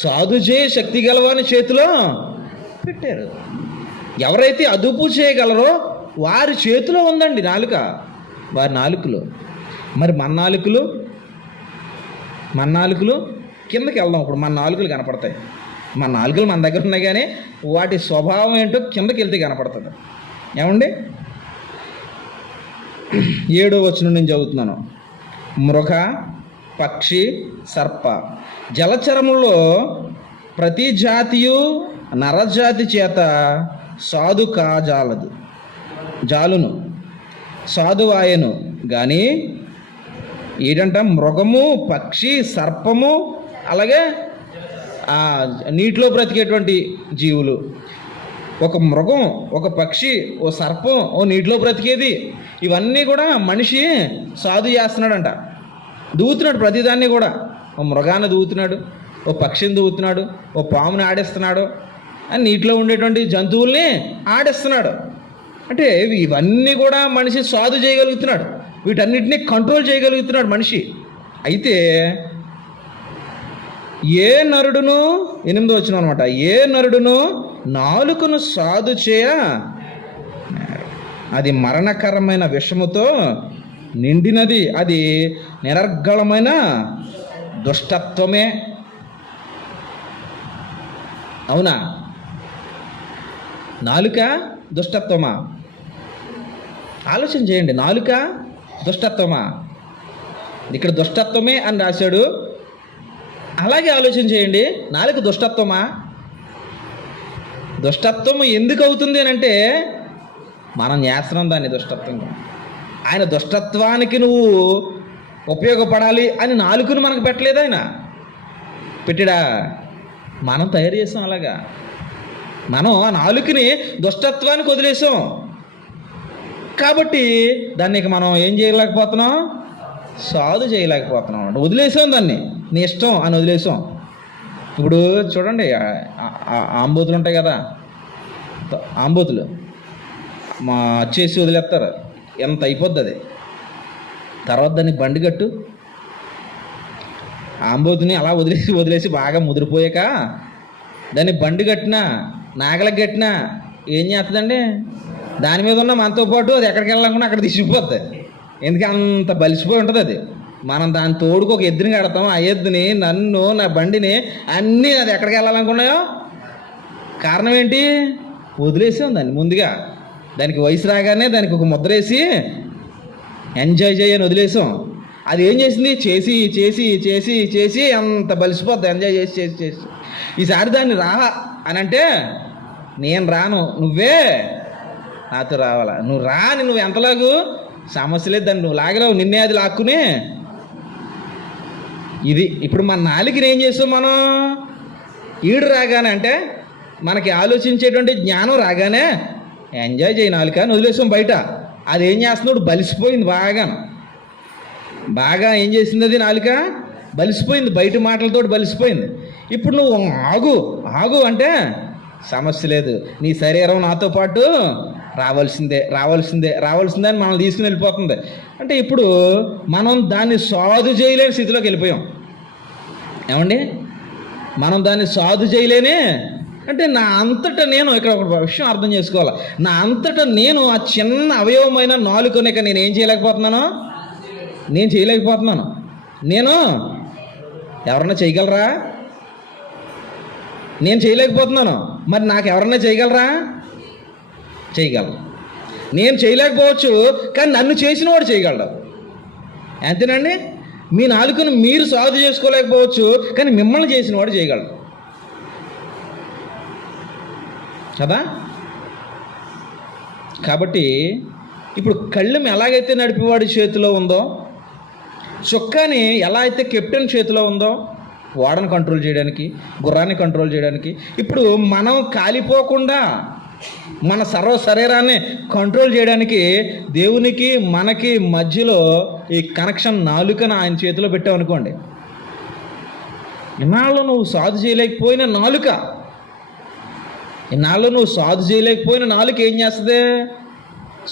సాధు చేయ శక్తి గలవాని చేతిలో పెట్టారు. ఎవరైతే అదుపు చేయగలరో వారి చేతిలో ఉందండి నాలుక, వారి నాలుకలు. మరి మన నాలుకలు కిందకి వెళ్దాం. ఇప్పుడు మన నాలుకలు కనపడతాయి. మన నాలుకలు మన దగ్గర ఉన్నాయి, కానీ వాటి స్వభావం ఏంటో కిందకి వెళ్తే కనపడుతుంది. ఏమండి? 7వ వచనం నేను చదువుతున్నాను. మృగ, పక్షి, సర్ప, జలచరములో ప్రతి జాతియు నరజాతి చేత సాధు జాలును సాధువాయను కానీ ఏంటంట? మృగము, పక్షి, సర్పము, అలాగే ఆ నీటిలో బ్రతికేటువంటి జీవులు, ఒక మృగం, ఒక పక్షి, ఓ సర్పం, ఓ నీటిలో బ్రతికేది, ఇవన్నీ కూడా మనిషి సాధు చేస్తున్నాడంట. దూవుతున్నాడు ప్రతిదాన్ని కూడా. ఓ మృగాన్ని దూవుతున్నాడు, ఓ పక్షిని దూవుతున్నాడు, ఓ పాముని ఆడిస్తున్నాడు, అని నీటిలో ఉండేటువంటి జంతువుల్ని ఆడిస్తున్నాడు. అంటే ఇవన్నీ కూడా మనిషి సాధు చేయగలుగుతున్నాడు, వీటన్నిటినీ కంట్రోల్ చేయగలుగుతున్నాడు మనిషి. అయితే ఏ నరుడును, 8వ వచనం అనమాట, ఏ నరుడును నాలుకను సాధు చేయ అది మరణకరమైన విషముతో నిండినది, అది నిరర్గళమైన దుష్టత్వమే. అవునా? నాలుక దుష్టత్వమా? ఆలోచన చేయండి. నాలుక దుష్టత్వమా? ఇక్కడ దుష్టత్వమే అని రాశాడు. అలాగే ఆలోచన చేయండి, నాలుక దుష్టత్వమా? దుష్టత్వం ఎందుకు అవుతుంది అని అంటే మనం చేస్తున్నాం దాన్ని దుష్టత్వంగా. ఆయన దుష్టత్వానికి నువ్వు ఉపయోగపడాలి అని నాలుకను మనకు పెట్టలేదు, ఆయన పెట్టాడా? మనం తయారు చేసాం. అలాగా మనం ఆ నాలుకని దుష్టత్వానికి వదిలేసాం. కాబట్టి దాన్ని మనం ఏం చేయలేకపోతున్నాం? సాధు చేయలేకపోతున్నాం. వదిలేసాం దాన్ని, నీ ఇష్టం అని వదిలేసాం. ఇప్పుడు చూడండి, ఆంబోతులు ఉంటాయి కదా, ఆంబోతులు చేసి వదిలేస్తారు, ఎంత అయిపోద్ది అది. తర్వాత దాన్ని బండి కట్టు, ఆంబోతుని అలా వదిలేసి బాగా ముదిరిపోయాక దాన్ని బండి కట్టినా, నాగలకు కట్టినా ఏం చేస్తుందండి? దాని మీద ఉన్న మనతో పాటు అది ఎక్కడికి వెళ్ళకుండా అక్కడ తీసుకుపోద్ది. ఎందుకంటే అంత బలిసిపోయి ఉంటుంది అది. మనం దాని తోడుకు ఒక ఎద్దుని కడతాం, ఆ ఎద్దుని, నన్ను, నా బండిని, అన్నీ అది ఎక్కడికి వెళ్ళాలనుకున్నాయో. కారణం ఏంటి? వదిలేసాం దాన్ని ముందుగా. దానికి వయసు రాగానే దానికి ఒక ముద్రేసి ఎంజాయ్ చేయని వదిలేసాం. అది ఏం చేసింది? చేసి చేసి చేసి చేసి అంత బలిసిపోద్ది, ఎంజాయ్ చేసి చేసి చేసి. ఈసారి దాన్ని రా అని అంటే, నేను రాను, నువ్వే నాతో రావాలా. నువ్వు రాని, నువ్వు ఎంతలాగు సమస్య లేదు, దాన్ని నువ్వు లాగలేవు, నిన్నే అది లాక్కునే. ఇది ఇప్పుడు మన నాలుకని ఏం చేస్తాం మనం? ఈడు రాగానే అంటే మనకి ఆలోచించేటువంటి జ్ఞానం రాగానే ఎంజాయ్ చేయి నాలుక అని వదిలేసాం బయట. అది ఏం చేస్తున్నాడు? బలిసిపోయింది బాగా ఏం చేసింది? అది నాలుక బలిసిపోయింది, బయట మాటలతో బలిసిపోయింది. ఇప్పుడు నువ్వు ఆగు అంటే సమస్య లేదు, నీ శరీరం నాతో పాటు రావాల్సిందే అని మనం తీసుకుని వెళ్ళిపోతుంది. అంటే ఇప్పుడు మనం దాన్ని సాధు చేయలేని స్థితిలోకి వెళ్ళిపోయాం. ఏమండి? మనం దాన్ని సాధు చేయలేని అంటే నా అంతటా నేను, ఇక్కడ ఒక విషయం అర్థం చేసుకోవాలి, నా అంతటా నేను ఆ చిన్న అవయవమైన నాలుకనేక నేను ఏం చేయలేకపోతున్నాను? నేను చేయలేకపోతున్నాను. నేను ఎవరన్నా చేయగలరా? నేను చేయలేకపోతున్నాను. మరి నాకు ఎవరన్నా చేయగలరా? చేయగలరు. నేను చేయలేకపోవచ్చు, కానీ నన్ను చేసిన వాడు చేయగలడు. అంతేనండి? మీ నాలుకను మీరు సాధు చేసుకోలేకపోవచ్చు, కానీ మిమ్మల్ని చేసిన వాడు చేయగలడు కదా. కాబట్టి ఇప్పుడు కళ్ళెం ఎలాగైతే నడిపేవాడి చేతిలో ఉందో, చొక్కాని ఎలా అయితే కెప్టెన్ చేతిలో ఉందో ఓడను కంట్రోల్ చేయడానికి, గుర్రాన్ని కంట్రోల్ చేయడానికి, ఇప్పుడు మనం కాలిపోకుండా మన సర్వ శరీరాన్ని కంట్రోల్ చేయడానికి దేవునికి మనకి మధ్యలో ఈ కనెక్షన్ నాలుకను ఆయన చేతిలో పెట్టామనుకోండి. ఇన్నాళ్ళు నువ్వు సాధు చేయలేకపోయిన నాలుక, ఏం చేస్తుంది?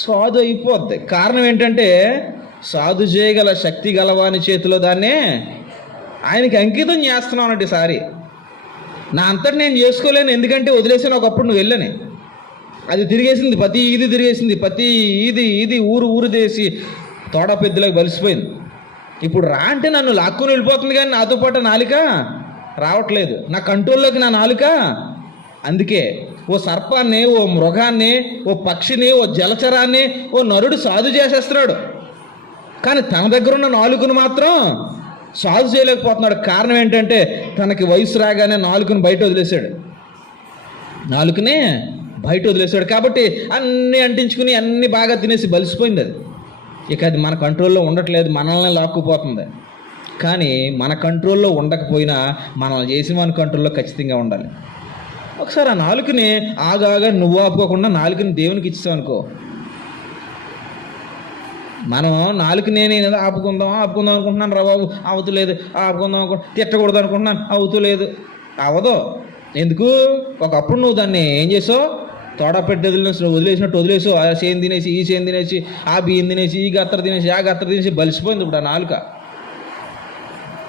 సాధు అయిపోద్ది. కారణం ఏంటంటే సాధు చేయగల శక్తి గలవాని చేతిలో దాన్ని ఆయనకి అంకితం చేస్తున్నావు అన్నట్టు. ఈసారి నా అంతటి నేను చేసుకోలేను, ఎందుకంటే వదిలేసాను ఒకప్పుడు, నువ్వు వెళ్ళని అది తిరిగేసింది, ప్రతి ఇది ఊరు చేసి తోడ పెద్దలకు బలిసిపోయింది. ఇప్పుడు రా అంటే నన్ను లాక్కుని వెళ్ళిపోతుంది, కానీ నాతో పాటు నాలుక రావట్లేదు, నా కంట్రోల్లోకి నా నాలుక. అందుకే ఓ సర్పాన్ని, ఓ మృగాన్ని, ఓ పక్షిని, ఓ జలచరాన్ని ఓ నరుడు సాధు చేసేస్తున్నాడు, కానీ తన దగ్గర ఉన్న నాలుకను మాత్రం సాధు చేయలేకపోతున్నాడు. కారణం ఏంటంటే తనకి వయసు రాగానే నాలుకను బయట వదిలేశాడు. కాబట్టి అన్నీ అంటించుకుని అన్నీ బాగా తినేసి బలిసిపోయింది అది. ఇక అది మన కంట్రోల్లో ఉండట్లేదు, మనల్ని లాక్కుపోతుంది. కానీ మన కంట్రోల్లో ఉండకపోయినా మనల్ని చేసి మన కంట్రోల్లో ఖచ్చితంగా ఉండాలి. ఒకసారి ఆ నాలుకని ఆగాగా నువ్వు ఆపుకోకుండా నాలుకని దేవునికి ఇచ్చావు అనుకో, మనం నాలుగు నేను ఆపుకుందాం అనుకుంటున్నాను రా బాబు, అవుతులేదు. ఆపుకుందాం తిట్టకూడదు అనుకుంటున్నాను, అవుతులేదు. అవదో. ఎందుకు? ఒకప్పుడు నువ్వు దాన్ని ఏం చేసావు? తోడ పెట్టి వదిలేసినట్టు ఆ చేను తినేసి, ఈ చేను తినేసి, ఆ బియ్యం తినేసి, ఈ గత్తర తినేసి, ఆ గత్తర తినేసి బలిసిపోయింది ఇప్పుడు ఆ నాలుక.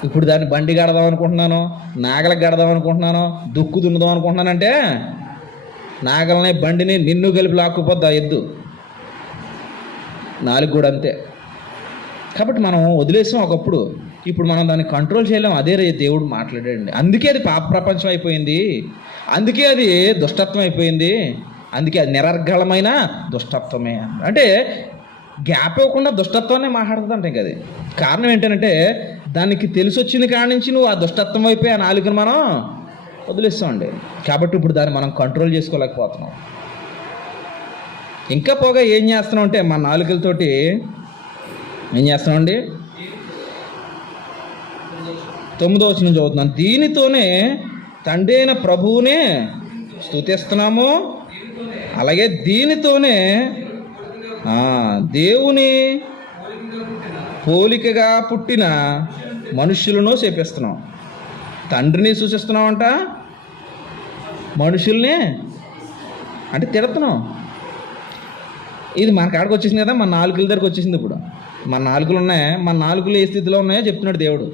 ఇప్పుడు దాన్ని బండి గడదాం అనుకుంటున్నాను, నాగలకు గడదాం అనుకుంటున్నాను, దుక్కు దున్నుదాం అనుకుంటున్నానంటే నాగలని బండిని నిన్ను కలిపి లాక్కుపోద్ది ఆ ఎద్దు. నాలుగు కూడా అంతే. కాబట్టి మనం వదిలేసాం ఒకప్పుడు, ఇప్పుడు మనం దాన్ని కంట్రోల్ చేయలేం. అదే దేవుడు మాట్లాడాడండి. అందుకే అది పాప ప్రపంచం అయిపోయింది, అందుకే అది దుష్టత్వం అయిపోయింది, అందుకే అది నిరర్గళమైన దుష్టత్వమే. అంటే గ్యాప్ ఇవ్వకుండా దుష్టత్వాన్ని మాట్లాడుతుందంట. ఇంక అది కారణం ఏంటంటే దానికి తెలిసి వచ్చింది కాడి నుంచి నువ్వు ఆ దుష్టత్వం అయిపోయి ఆ నాలుగుని మనం వదిలేస్తామండి. కాబట్టి ఇప్పుడు దాన్ని మనం కంట్రోల్ చేసుకోలేకపోతున్నాం. ఇంకా పోగా ఏం చేస్తున్నాం అంటే మన నాలుకలతోటి ఏం చేస్తున్నామండి? 9వ వచనం చదువుతున్నాను. దీనితోనే తండ్రి అయిన ప్రభువునే స్తుతిస్తున్నాము, అలాగే దీనితోనే దేవుని పోలికగా పుట్టిన మనుష్యులను చేపిస్తున్నాం. తండ్రిని సూచిస్తున్నామంట, మనుషుల్ని అంటే తిడుతున్నాం. ఇది మన కాడికి వచ్చేసింది కదా, మన నాలుకల దగ్గరకు వచ్చేసింది. ఇప్పుడు మన నాలుకలు ఉన్నాయి, మన నాలుకలు ఏ స్థితిలో ఉన్నాయో చెప్తున్నాడు దేవుడు.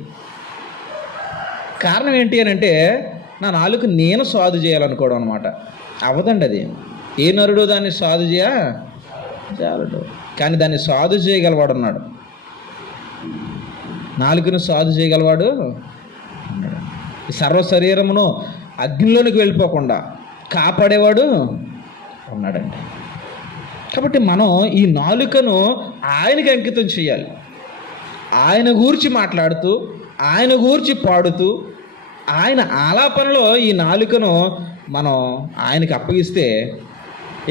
కారణం ఏంటి అని అంటే నా నాలుక నేను సాధు చేయాలనుకోవడం అనమాట. అవ్వదండి అది. ఏ నరుడు దాన్ని సాధు చేయడు, కానీ దాన్ని సాధు చేయగలవాడు ఉన్నాడు. నాలుకను సాధు చేయగలవాడు ఉన్నాడు. సర్వ శరీరమును అగ్నిలోనికి వెళ్ళిపోకుండా కాపాడేవాడు ఉన్నాడండి. కాబట్టి మనం ఈ నాలుకను ఆయనకి అంకితం చేయాలి. ఆయన గూర్చి మాట్లాడుతూ, ఆయన గూర్చి పాడుతూ, ఆయన ఆలాపనలో ఈ నాలుకను మనం ఆయనకి అప్పగిస్తే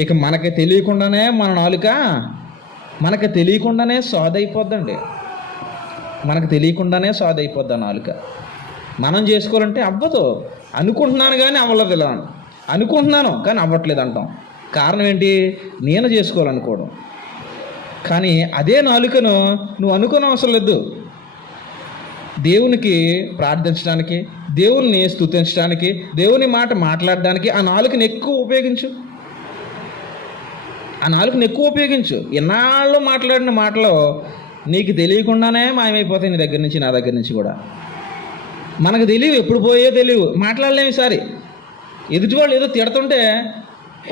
ఇక మనకి తెలియకుండానే మన నాలుక మనకి తెలియకుండానే సాధైపోద్దండి. మనకు తెలియకుండానే సాధైపోద్ది ఆ నాలుక. మనం చేసుకోవాలంటే అవ్వదు. అనుకుంటున్నాను కానీ అవ్వలేదు, ఇలా అనుకుంటున్నాను కానీ అవ్వట్లేదు అంటాం. కారణం ఏంటి? నేను చేసుకోవాలనుకోవడం. కానీ అదే నాలుకను నువ్వు అనుకోని అవసరం లేదు. దేవునికి ప్రార్థించడానికి, దేవుణ్ణి స్తుతించడానికి, దేవుని మాట మాట్లాడడానికి ఆ నాలుకను ఎక్కువ ఉపయోగించు. ఆ నాలుకను ఎక్కువ ఉపయోగించు. ఎన్నాళ్ళు మాట్లాడిన మాటలు నీకు తెలియకుండానే మాయమైపోతాయి నీ దగ్గర నుంచి, నా దగ్గర నుంచి కూడా. మనకు తెలియవు, ఎప్పుడు పోయో తెలియవు, మాట్లాడలేము. ఈసారి ఎదుటి వాళ్ళు ఏదో తిడుతుంటే,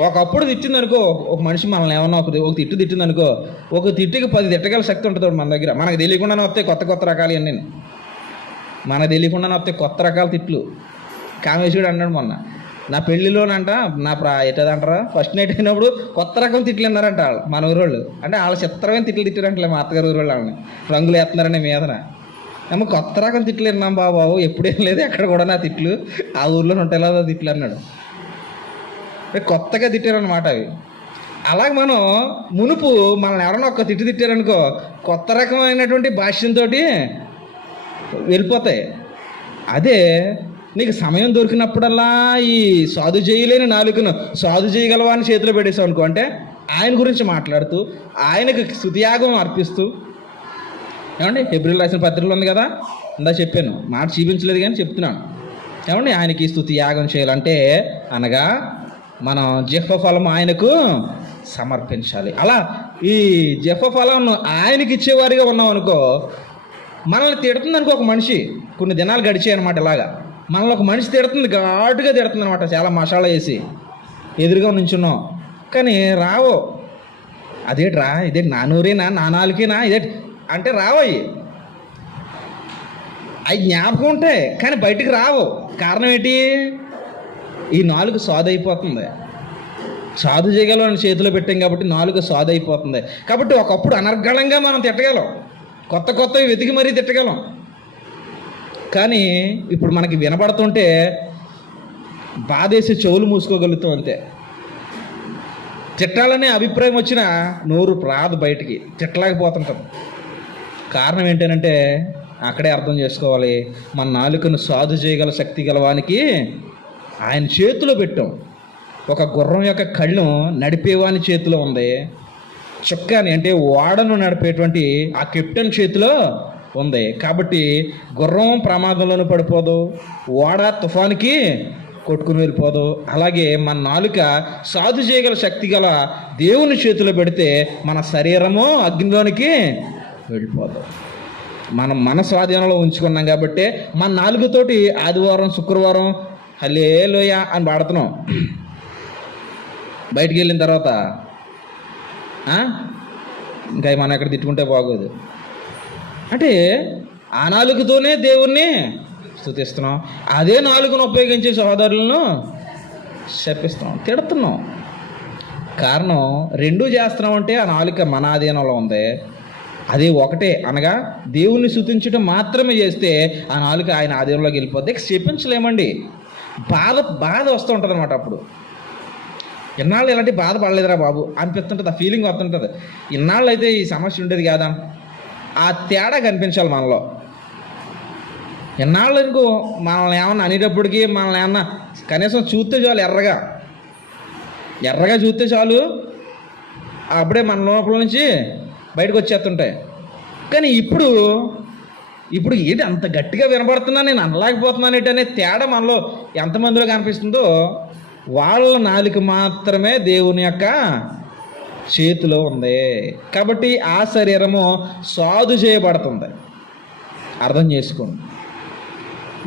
ఒకప్పుడు తిట్టిందనుకో ఒక మనిషి, మనల్ని ఏమన్నా ఒక తిట్టు తిట్టిందనుకో, ఒక తిట్టుకి 10 తిట్టగల శక్తి ఉంటుంది మన దగ్గర. మనకు తెలియకుండానే వస్తాయి కొత్త రకాలు అన్నీ. మనకు తెలియకుండానే వస్తాయి కొత్త రకాల తిట్లు. కామేశ్వరుడు అన్నాడు మొన్న, నా పెళ్ళిలోనంట ఎట్టదంటారా ఫస్ట్ నైట్ అయినప్పుడు కొత్త రకం తిట్లు అన్నారంట వాళ్ళు, మన ఊరోళ్ళు. అంటే వాళ్ళ చిత్రమైన తిట్లు తిట్టారంటలే మా అత్తగారు ఊరోళ్ళు. వాళ్ళని రంగులు వేస్తున్నారని మీదన ఏమో కొత్త రకం తిట్లు విన్నాం బాబు, ఎప్పుడేం లేదు ఎక్కడ కూడా నా తిట్లు ఆ ఊర్లో ఉంటాయి లేదా తిట్లు అన్నాడు. కొత్తగా తిట్టారనమాట అవి. అలాగే మనం మునుపు మనల్ని ఎవరైనా ఒక్క తిట్టు తిట్టారనుకో, కొత్త రకమైనటువంటి భాష్యంతో వెళ్ళిపోతాయి. అదే నీకు సమయం దొరికినప్పుడల్లా ఈ సాధు చేయలేని నాలుకను సాధు చేయగలవాని చేతిలో పెట్టేసావు అనుకో, అంటే ఆయన గురించి మాట్లాడుతూ, ఆయనకు స్తుతియాగం అర్పిస్తూ. ఏమండి హెబ్రీయులకు రాసిన పత్రికలో ఉంది కదా, ఇందా చెప్పాను, మాట చూపించలేదు కానీ చెప్తున్నాను. ఏమండి ఆయనకి స్తుతి యాగం చేయాలంటే అనగా మనం జిహ్వ ఫలం ఆయనకు సమర్పించాలి. అలా ఈ జిహ్వ ఫలం ఆయనకి ఇచ్చేవారిగా ఉన్నాం అనుకో, మనల్ని తిడుతుంది అనుకో ఒక మనిషి, కొన్ని దినాలు గడిచాయి అనమాట. ఇలాగా మనల్ని ఒక మనిషి తిడుతుంది, ఘాటుగా తిడుతుంది అనమాట, చాలా మసాలా వేసి ఎదురుగా నుంచున్నాం. కానీ రావో, అదేట్రా ఇదే నా నూరేనా, నా నాలుకేనా, ఇదే అంటే రావయ్యి. అవి జ్ఞాపకం ఉంటాయి కానీ బయటికి రావు. కారణం ఏంటి? ఈ నాలుగు సాధు అయిపోతుంది. సాధు చేయగలం చేతిలో పెట్టాం కాబట్టి నాలుగు సాధు అయిపోతుంది. కాబట్టి ఒకప్పుడు అనర్గళంగా మనం తిట్టగలం, కొత్తవి వెతికి మరీ తిట్టగలం. కానీ ఇప్పుడు మనకి వినపడుతుంటే బాధేసి చెవులు మూసుకోగలుగుతాం అంతే. తిట్టాలనే అభిప్రాయం వచ్చినా నోరు రాదు బయటికి, తిట్టలేకపోతుంటాం. కారణం ఏంటంటే అక్కడే అర్థం చేసుకోవాలి. మన నాలుకను సాధు చేయగల శక్తి గలవానికి ఆయన చేతిలో పెట్టాం. ఒక గుర్రం యొక్క కళ్ళు నడిపేవాని చేతిలో ఉంది. చుక్కాని అంటే ఓడను నడిపేటువంటి ఆ కెప్టెన్ చేతిలో ఉంది. కాబట్టి గుర్రం ప్రమాదంలోనూ పడిపోదు, ఓడ తుఫానికి కొట్టుకుని వెళ్ళిపోదు. అలాగే మన నాలుక సాధు చేయగల శక్తి గల దేవుని చేతిలో పెడితే మన శరీరము అగ్నిలోనికి వెళ్ళిపోదు. మనం మన స్వాధీనంలో ఉంచుకున్నాం కాబట్టి మన నాలుగుతోటి ఆదివారం శుక్రవారం హల్లెలూయా అని పాడుతున్నాం. బయటికి వెళ్ళిన తర్వాత ఇంకా మనం ఎక్కడ తిట్టుకుంటే బాగోదు అంటే ఆ నాలుగుతోనే దేవుణ్ణి స్తుతిస్తున్నాం. అదే నాలుగును ఉపయోగించే సహోదరులను శపిస్తున్నాం, తిడుతున్నాం. కారణం రెండూ చేస్తున్నాం అంటే ఆ నాలుక మన ఆధీనంలో ఉంది. అదే ఒకటే అనగా దేవుణ్ణి స్తుతించడం మాత్రమే చేస్తే ఆ నాలుక ఆయన ఆధీనంలోకి వెళ్ళిపోద్ది. శపించలేమండి. బాధ వస్తూ ఉంటుంది అన్నమాట. అప్పుడు ఇన్నాళ్ళు ఇలాంటి బాధ పడలేదురా బాబు అనిపిస్తుంటుంది, ఆ ఫీలింగ్ వస్తుంటుంది. ఇన్నాళ్ళు అయితే ఈ సమస్య ఉండేది కాదా, ఆ తేడా కనిపించాలి మనలో. ఎన్నాళ్ళు ఇంకో మనల్ని ఏమన్నా అనేటప్పటికీ మనల్ని ఏమన్నా కనీసం చూస్తే చాలు, ఎర్రగా చూస్తే చాలు, అప్పుడే మన లోపల నుంచి బయటకు వచ్చేస్తుంటాయి. కానీ ఇప్పుడు ఏంటి అంత గట్టిగా వినబడుతున్నా, నేను అనలేకపోతున్నాను ఏంటి అనే తేడా మనలో ఎంతమందిలో కనిపిస్తుందో వాళ్ళ నాలుక మాత్రమే దేవుని యొక్క చేతిలో ఉంది. కాబట్టి ఆ శరీరము సాధు చేయబడుతుంది. అర్థం చేసుకోండి.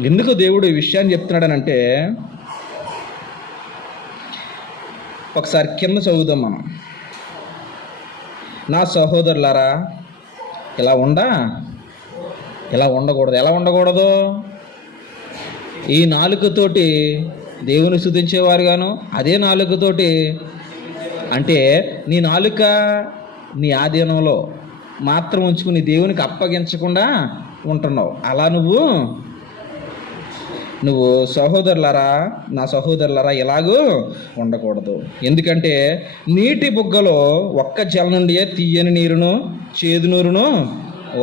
ఎందుకు దేవుడు ఈ విషయాన్ని చెప్తున్నాడనంటే, ఒకసారి కింద చదువుదాం మనం. నా సహోదరులారా ఇలా ఉండకూడదు. ఎలా ఉండకూడదు? ఈ నాలుకతోటి దేవుని స్తుతించేవారుగాను, అదే నాలుకతోటి అంటే నీ నాలుక నీ ఆధీనంలో మాత్రం ఉంచుకుని దేవునికి అప్పగించకుండా ఉంటున్నావు. అలా నువ్వు సహోదరులారా, నా సహోదరులారా ఇలాగూ ఉండకూడదు. ఎందుకంటే నీటి బుగ్గలో ఒక్క జల నుండి తీయని నీరును చేదు నీరును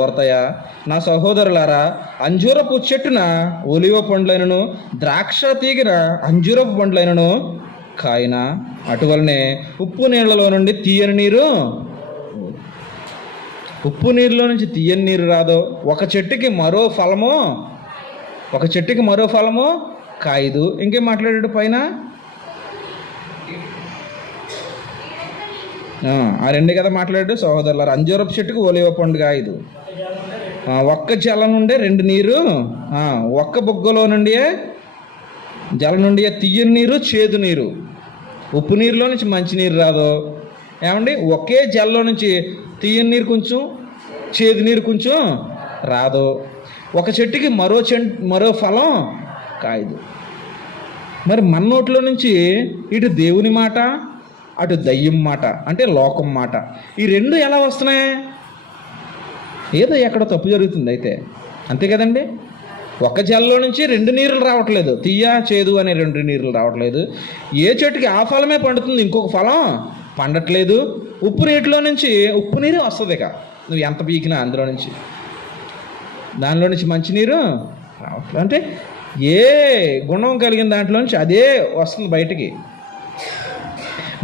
ఊరతాయా? నా సహోదరులారా, అంజూరపు చెట్టున ఒలివ పండ్లైనను ద్రాక్ష తీగిన అంజూరపు పండ్లైనను కాయన, అటువలనే ఉప్పు నీళ్లలో నుండి తీయని నీరు, ఉప్పు నీరులో నుంచి తీయని నీరు రాదు. ఒక చెట్టుకి మరో ఫలము కాయదు. ఇంకేం మాట్లాడాడు పైన? ఆ రెండే కదా మాట్లాడాడు. సహోదరులారా, అంజూరపు చెట్టుకు ఒలివ పండు కాయదు, ఒక్క జల నుండే రెండు నీరు, ఒక్క బుగ్గలో నుండి జల నుండి తీయని నీరు చేదు నీరు, ఉప్పు నీరులో నుంచి మంచి నీరు రాదు. ఏమండి, ఒకే జల్లో నుంచి తీయని నీరు కొంచెం, చేదు నీరు కొంచెం రాదు. ఒక చెట్టుకి మరో ఫలం కాయదు. మరి మన నోట్లో నుంచి ఇటు దేవుని మాట, అటు దయ్యం మాట అంటే లోకం మాట, ఈ రెండు ఎలా వస్తున్నాయి? ఏదో ఎక్కడ తప్పు జరుగుతుంది అయితే, అంతే కదండి. ఒక జల్లో నుంచి రెండు నీరులు రావట్లేదు, తీయ చేదు అనే రెండు నీరులు రావట్లేదు. ఏ చెట్టుకి ఆ ఫలమే పండుతుంది, ఇంకొక ఫలం పండట్లేదు. ఉప్పు నీటిలో నుంచి ఉప్పు నీరు వస్తుంది. ఇక నువ్వు ఎంత పీకినా దానిలో నుంచి మంచినీరు రావట్లేదు. అంటే ఏ గుణం కలిగిన దాంట్లో నుంచి అదే వస్తుంది బయటికి.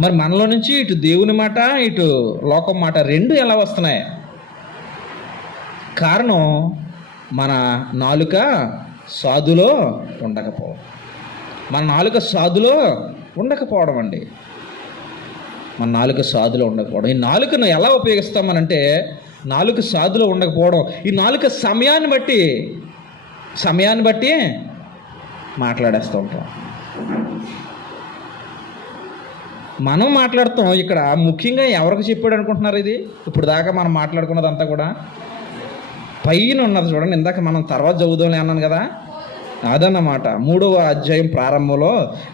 మరి మనలో నుంచి ఇటు దేవుని మాట, ఇటు లోకం మాట రెండు ఎలా వస్తున్నాయి? కారణం మన నాలుక సాధులో ఉండకపోవడం అండి. మన నాలుక సాధులో ఉండకపోవడం. ఈ నాలుకను ఎలా ఉపయోగిస్తామనంటే, నాలుక సాధులో ఉండకపోవడం, ఈ నాలుక సమయాన్ని బట్టి మాట్లాడేస్తూ ఉంటాం. మనం మాట్లాడుతాం. ఇక్కడ ముఖ్యంగా ఎవరికి చెప్పాడు అనుకుంటున్నారు? ఇది ఇప్పుడు దాకా మనం మాట్లాడుకున్నదంతా కూడా పైన ఉన్నది చూడండి. ఇందాక మనం తర్వాత చదువుదాం అన్నాను కదా, అదన్నమాట. 3వ అధ్యాయం ప్రారంభంలో,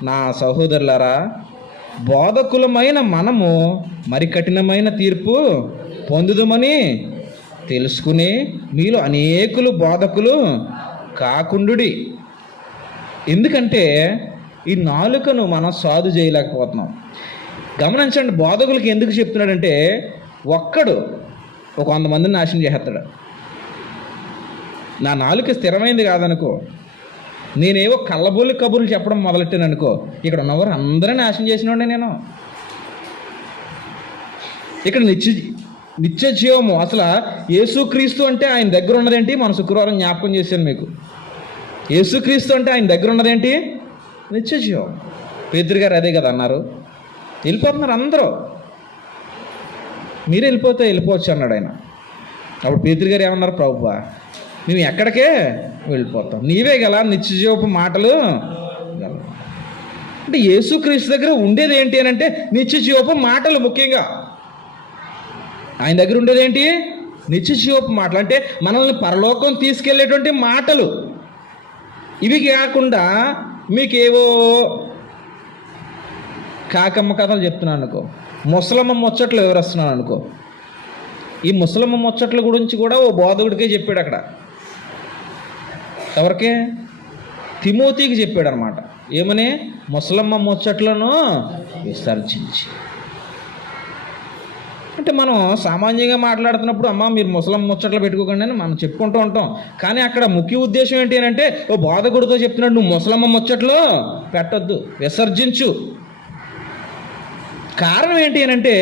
నా సహోదరులారా, బోధకులమైన మనము మరి కఠినమైన తీర్పు పొందుదమని తెలుసుకుని మీలో అనేకులు బోధకులు కాకుండుడి. ఎందుకంటే ఈ నాలుకను మనం సాధు చేయలేకపోతున్నాం. గమనించండి, బోధకులకి ఎందుకు చెప్తున్నాడంటే, ఒక్కడు 100 మందిని నాశనం చేస్తాడు. నా నాలుక స్థిరమైంది కాదనుకో, నేనేవో కళ్ళబోలి కబుర్లు చెప్పడం మొదలెట్టాను అనుకో, ఇక్కడ ఉన్నవారు అందరూ నాశనం చేసినోడే నేను. ఇక్కడ నిత్య జీవము, అసలు యేసుక్రీస్తు అంటే ఆయన దగ్గర ఉన్నదేంటి? మన శుక్రవారం జ్ఞాపకం చేశాను మీకు. యేసుక్రీస్తు అంటే ఆయన దగ్గర ఉన్నదేంటి? నిత్య జీవం. పేతురు గారు అదే కదా అన్నారు. వెళ్ళిపోతున్నారు అందరూ, మీరు వెళ్ళిపోవచ్చు అన్నాడు ఆయన. అప్పుడు పేతురు గారు ఏమన్నారు? ప్రభువా, మేము ఎక్కడికే వెళ్ళిపోతాం, నీవే గల నిత్య జీవపు మాటలు గల. అంటే యేసుక్రీస్తు దగ్గర ఉండేది ఏంటి అని అంటే నిత్య జీవపు మాటలు. ముఖ్యంగా ఆయన దగ్గర ఉండేది ఏంటి? నిత్య జీవపు మాటలు. అంటే మనల్ని పరలోకం తీసుకెళ్లేటువంటి మాటలు. ఇవి కాకుండా మీకేవో కాకమ్మ కథలు చెప్తున్నాను అనుకో, ముసలమ్మ ముచ్చట్లు వివరిస్తున్నాను అనుకో. ఈ ముసలమ్మ ముచ్చట్ల గురించి కూడా ఓ బోధకుడికే చెప్పాడు అక్కడ. ఎవరికే? తిమోతికి చెప్పాడు అనమాట. ఏమని? ముసలమ్మ ముచ్చట్లను విసర్జించి. అంటే మనం సామాన్యంగా మాట్లాడుతున్నప్పుడు అమ్మ మీరు ముసలమ్మ ముచ్చట్లు పెట్టుకోకండి అని మనం చెప్పుకుంటూ ఉంటాం. కానీ అక్కడ ముఖ్య ఉద్దేశం ఏంటి అని అంటే ఓ బోధకుడితో చెప్తున్నాడు, నువ్వు ముసలమ్మ ముచ్చట్లు పెట్టొద్దు, విసర్జించు. కారణం ఏంటి అని అంటే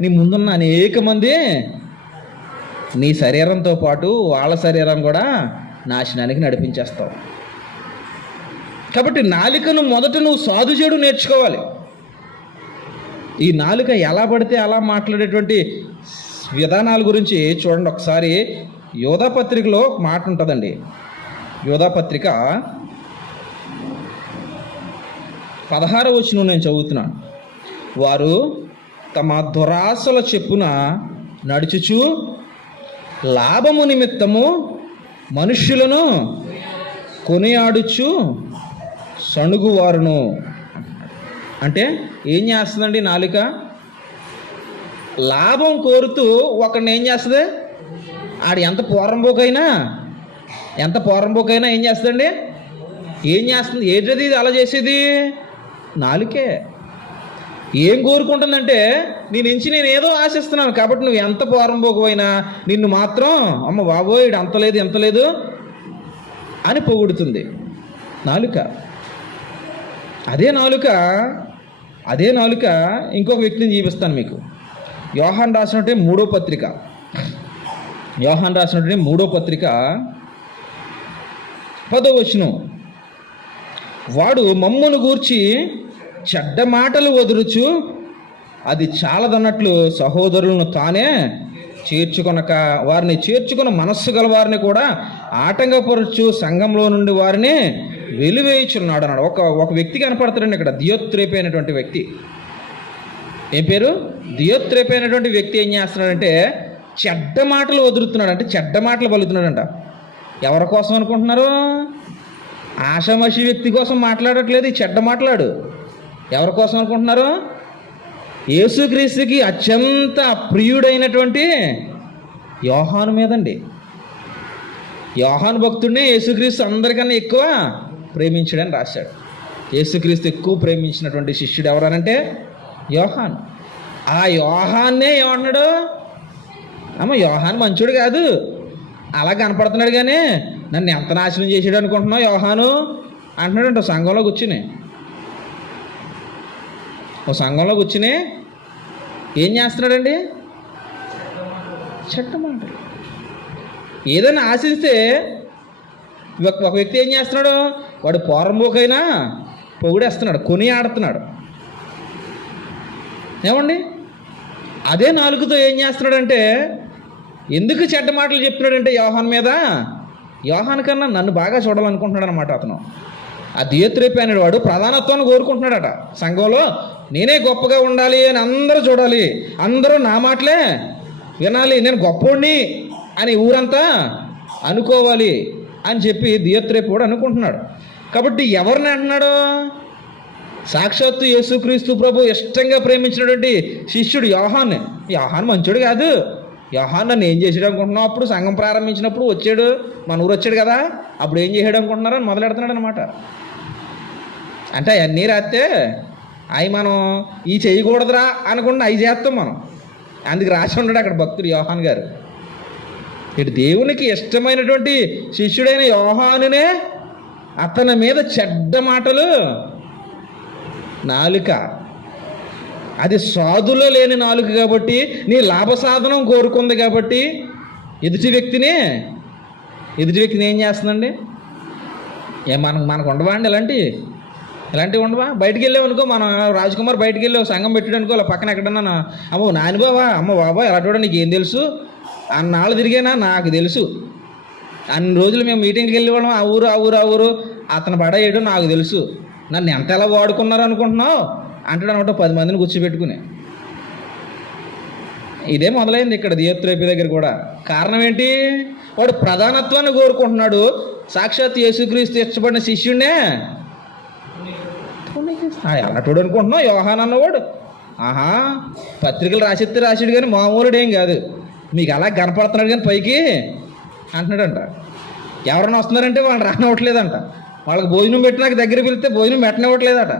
నీ ముందున్న అనేక మంది నీ శరీరంతో పాటు వాళ్ళ శరీరం కూడా నాశనానికి నడిపించేస్తావు. కాబట్టి నాలుకను మొదట నువ్వు సాధు చేయడం నేర్చుకోవాలి. ఈ నాలుక ఎలా పడితే అలా మాట్లాడేటువంటి విధానాల గురించి చూడండి ఒకసారి. యోధాపత్రికలో ఒక మాట ఉంటుందండి. యోధాపత్రిక 16వ వచనం నేను చదువుతున్నాను. వారు తమ దురాశల చెప్పున నడుచుచు లాభము నిమిత్తము మనుష్యులను కొనియాడుచు సణుగువారును. అంటే ఏం చేస్తుందండి నాలుక? లాభం కోరుతూ ఒకరిని ఏం చేస్తుంది? ఆడు ఎంత పోరంబోకైనా ఏం చేస్తుందండి? ఏం చేస్తుంది? ఏంటది ఇది అలా చేసేది? నాలుకే. ఏం కోరుకుంటుందంటే నేను ఏదో ఆశిస్తున్నాను కాబట్టి నువ్వు ఎంత పోరంబోకమైనా నిన్ను మాత్రం అమ్మ బాబోయ్ ఎంత లేదు అని పొగుడుతుంది నాలుక. అదే నాలుక ఇంకొక వ్యక్తిని చూపిస్తాను మీకు. యోహాన్ రాసినట్టే 3వ పత్రిక 10వ వచనం. వాడు మమ్మును గూర్చి చెడ్డ మాటలు వదులుచు అది చాలదన్నట్లు సహోదరులను తానే చేర్చుకొనక వారిని చేర్చుకున్న మనస్సు గల వారిని కూడా ఆటంకపరచు సంఘంలో నుండి వారిని వెలివేయుచున్నాడు అన్నాడు. ఒక వ్యక్తి కనపడతాడండి ఇక్కడ, దియోత్రేపు అయినటువంటి వ్యక్తి. ఏం పేరు? దియోత్రేపు అయినటువంటి వ్యక్తి ఏం చేస్తున్నాడంటే చెడ్డ మాటలు వదులుతున్నాడు. అంటే చెడ్డ మాటలు పలుకుతున్నాడంట. ఎవరి కోసం అనుకుంటున్నారు? ఆషామాషి వ్యక్తి కోసం మాట్లాడట్లేదు. ఈ చెడ్డ మాట్లాడు ఎవరి కోసం అనుకుంటున్నారు? యేసుక్రీస్తుకి అత్యంత ప్రియుడైనటువంటి యోహాను మీదండి. యోహాను భక్తుడిని యేసుక్రీస్తు అందరికన్నా ఎక్కువ ప్రేమించాడని రాశాడు. యేసుక్రీస్తు ఎక్కువ ప్రేమించినటువంటి శిష్యుడు ఎవరనంటే యోహాను. ఆ యోహాన్నే ఏమంటున్నాడు? అమ్మ యోహాను మంచోడు కాదు, అలా కనపడుతున్నాడు కానీ నన్ను ఎంత నాశనం చేసాడు అనుకుంటున్నావు యోహాను అంటున్నాడంట. సంఘంలో కూర్చుని ఏం చేస్తున్నాడండి? చెడ్డ మాటలు. ఏదైనా ఆశిస్తే ఒక వ్యక్తి ఏం చేస్తున్నాడు? వాడు పోరంబోకైనా పొగిడేస్తున్నాడు, కొని ఆడుతున్నాడు. ఏమండి? అదే నాలుగుతో ఏం చేస్తున్నాడంటే ఎందుకు చెడ్డ మాటలు చెప్తున్నాడంటే యోహాన్ మీద, యోహాన్ కన్నా నన్ను బాగా చూడాలనుకుంటున్నాడు అనమాట అతను. ఆ దియోత్రేపు అనేవాడు వాడు ప్రధానత్వాన్ని కోరుకుంటున్నాడట. సంఘంలో నేనే గొప్పగా ఉండాలి అని అందరూ చూడాలి, అందరూ నా మాటలే వినాలి, నేను గొప్పోడిని అని ఊరంతా అనుకోవాలి అని చెప్పి దియోత్రేపు కూడా అనుకుంటున్నాడు. కాబట్టి ఎవరిని అంటున్నాడు? సాక్షాత్తు యేసుక్రీస్తు ప్రభు ఇష్టంగా ప్రేమించినటువంటి శిష్యుడు యోహాన్. యోహాన్ మంచోడు కాదు. యోహాన్ నన్ను ఏం చేసాడు అనుకుంటున్నావు? అప్పుడు సంఘం ప్రారంభించినప్పుడు వచ్చాడు, మన ఊరు వచ్చాడు కదా, అప్పుడు ఏం చేసాడు అనుకుంటున్నారని మొదలెడుతున్నాడు అనమాట. అంటే అవన్నీ రాస్తే అవి మనం ఈ చేయకూడదురా అనుకుంటే అవి చేస్తాం మనం. అందుకు రాసి ఉన్నాడు అక్కడ భక్తుడు యోహాన్ గారు. ఇటు దేవునికి ఇష్టమైనటువంటి శిష్యుడైన యోహానునే అతని మీద చెడ్డ మాటలు, నాలుక అది సాధులో లేని నాలుక కాబట్టి, నీ లాభ సాధనం కోరుకుంది కాబట్టి ఎదుటి వ్యక్తిని ఏం చేస్తుందండి? మనకు ఉండవా అండి ఇలాంటివి ఉండవా? బయటికి వెళ్ళామనుకో, మనం రాజ్కుమార్ బయటికి వెళ్ళి సంఘం పెట్టాడు అనుకో, అలా పక్కన ఎక్కడన్నా అమ్మో నాని బావా, అమ్మ బాబా ఎలా చూడ నీకేం తెలుసు అన్నాళ్ళు తిరిగానా, నాకు తెలుసు అన్ని రోజులు మేము మీటింగ్కి వెళ్ళేవాళ్ళం, ఆ ఊరు అతను పడేయడం నాకు తెలుసు, నన్ను ఎంత ఎలా వాడుకున్నారు అనుకుంటున్నావు అంటాడు అనమాట 10 మందిని కూర్చోబెట్టుకుని. ఇదే మొదలైంది ఇక్కడ దియోత్రేపి దగ్గర కూడా. కారణం ఏంటి? వాడు ప్రధానత్వాన్ని కోరుకుంటున్నాడు. సాక్షాత్ యేసుక్రీస్తు ఇష్టపడిన శిష్యుడినే ఎలాంటి అనుకుంటున్నావు యోహాన్ అన్నవాడు. పత్రికలు రాసాడు కానీ మామూలుడు ఏం కాదు, మీకు అలా కనపడుతున్నాడు కానీ పైకి అంటున్నాడంట. ఎవరైనా వస్తున్నారంటే వాళ్ళు రానివ్వట్లేదంట, వాళ్ళకి భోజనం పెట్టినాక దగ్గర పిలిస్తే భోజనం పెట్టనివ్వట్లేదట.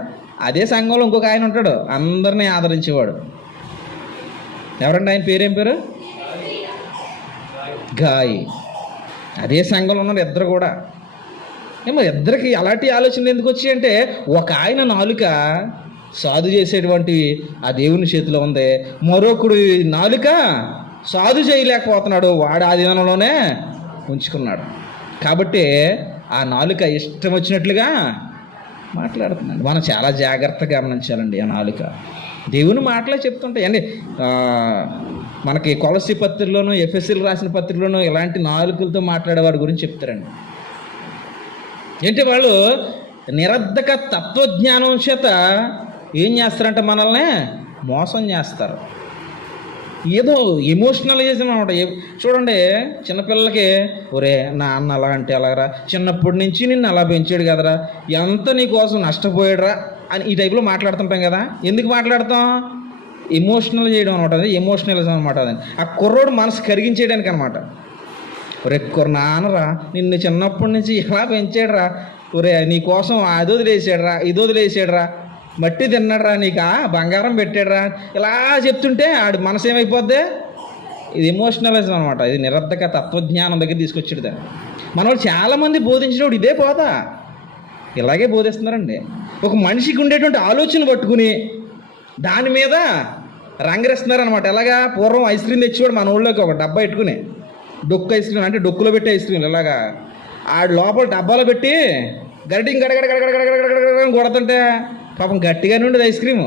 అదే సంఘంలో ఇంకొక ఆయన ఉంటాడు, అందరినీ ఆదరించేవాడు. ఎవరండి ఆయన పేరేం పేరు? గాయి. అదే సంఘంలో ఉన్నారు ఇద్దరు కూడా. ఏమో ఇద్దరికి అలాంటి ఆలోచనలు ఎందుకు వచ్చాయి అంటే, ఒక ఆయన నాలుక సాధు చేసేటువంటి ఆ దేవుని చేతిలో ఉంది, మరొకడు నాలుక సాధు చేయలేకపోతున్నాడు, వాడు ఆ దినంలోనే ఉంచుకున్నాడు. కాబట్టి ఆ నాలుక ఇష్టం వచ్చినట్లుగా మాట్లాడుతున్నాడు. మనం చాలా జాగ్రత్తగా గమనించాలండి. ఆ నాలుక దేవుని మాటలే చెప్తుంటాయి అండి. మనకి కొలసి పత్రికలోను, ఎఫెసీలు రాసిన పత్రికలోను ఇలాంటి నాలుకలతో మాట్లాడే వాడి గురించి చెప్తారండి. ఏంటి వాళ్ళు నిరర్ధక తత్వజ్ఞానం చేత ఏం చేస్తారంటే మనల్ని మోసం చేస్తారు. ఏదో ఎమోషనలైజేషన్ అనమాట. చూడండి, చిన్నపిల్లలకి ఒరే నా అన్న అలా అంటే అలాగరా, చిన్నప్పటి నుంచి నిన్ను అలా పెంచాడు కదరా, ఎంత నీ కోసం నష్టపోయాడురా అని ఈ టైప్లో మాట్లాడుతుంటాం కదా. ఎందుకు మాట్లాడతాం? ఎమోషనల్ చేయడం అనమాట. అది ఎమోషనలిజం అనమాట. అది ఆ కుర్రోడు మనసు కరిగించేయడానికి అనమాట. ఒరే నాన్నరా నిన్ను చిన్నప్పటి నుంచి ఎలా పెంచాడురా, ఒరే నీ కోసం అది వదిలేసాడురా, ఇది వదిలేసాడురా, మట్టి తిన్నాడురా, నీకు బంగారం పెట్టాడురా, ఇలా చెప్తుంటే ఆడి మనసు ఏమైపోద్ది? ఇది ఎమోషనలిజం అనమాట. ఇది నిరర్ధక తత్వజ్ఞానం దగ్గర తీసుకొచ్చాడు దాన్ని. మన వాళ్ళు చాలామంది బోధించినప్పుడు ఇదే పోదా, ఇలాగే బోధిస్తున్నారండి. ఒక మనిషికి ఉండేటువంటి ఆలోచన పట్టుకుని దాని మీద రంగరిస్తున్నారనమాట. ఎలాగా? పూర్వం ఐస్ క్రీమ్ తెచ్చేవాడు మన ఊళ్ళోకి ఒక డబ్బా పెట్టుకుని, డొక్కు ఐస్ క్రీమ్ అంటే డొక్కులో పెట్టి ఐస్ క్రీమ్ ఇలాగా ఆడు లోపల డబ్బాలో పెట్టి గరిటింగ్ గడగడగడగడగడగడగడ కొడుతుంటే పాపం గట్టిగానే ఉండేది ఐస్ క్రీము.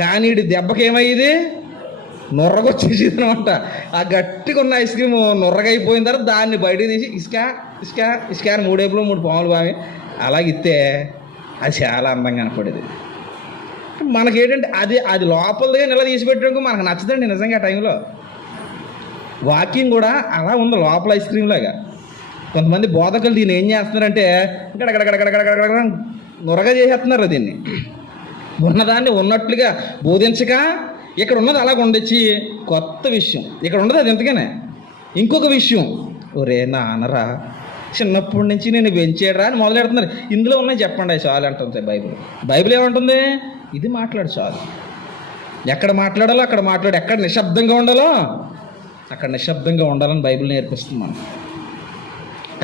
కానీ ఇటు దెబ్బకి ఏమయ్యేది? నొర్రగొచ్చేసేది అనమాట. ఆ గట్టిగా ఉన్న ఐస్ క్రీము నొర్రగా అయిపోయిన తర్వాత దాన్ని బయటకు తీసి ఇసుక అని 3 వైపులు 3 పాములు బావి అలాగిస్తే అది చాలా అందంగా కనపడేది. మనకేంటంటే అది లోపలదిగా నిల తీసి పెట్టడానికి మనకు నచ్చదండి నిజంగా. ఆ టైంలో వాకింగ్ కూడా అలా ఉంది, లోపల ఐస్ క్రీమ్ లాగా. కొంతమంది బోధకులు దీన్ని ఏం చేస్తున్నారంటే గడగడగడగడగడగడ నొరగా చేసేస్తున్నారు. దీన్ని ఉన్నదాన్ని ఉన్నట్లుగా బోధించక ఇక్కడ ఉన్నది అలాగ ఉండొచ్చి కొత్త విషయం ఇక్కడ ఉండదు, అది ఎంతగానే ఇంకొక విషయం, ఒరే నాన్నరా చిన్నప్పటి నుంచి నేను పెంచాడరా అని మొదలెడుతున్నారు. ఇందులో ఉన్నాయి చెప్పండి చాలు అంటుంది బైబిల్ ఏమంటుంది? ఇది మాట్లాడు చాలు. ఎక్కడ మాట్లాడాలో అక్కడ మాట్లాడు, ఎక్కడ నిశ్శబ్దంగా ఉండాలో అక్కడ నిశ్శబ్దంగా ఉండాలని బైబిల్ నేర్పిస్తుంది మనం.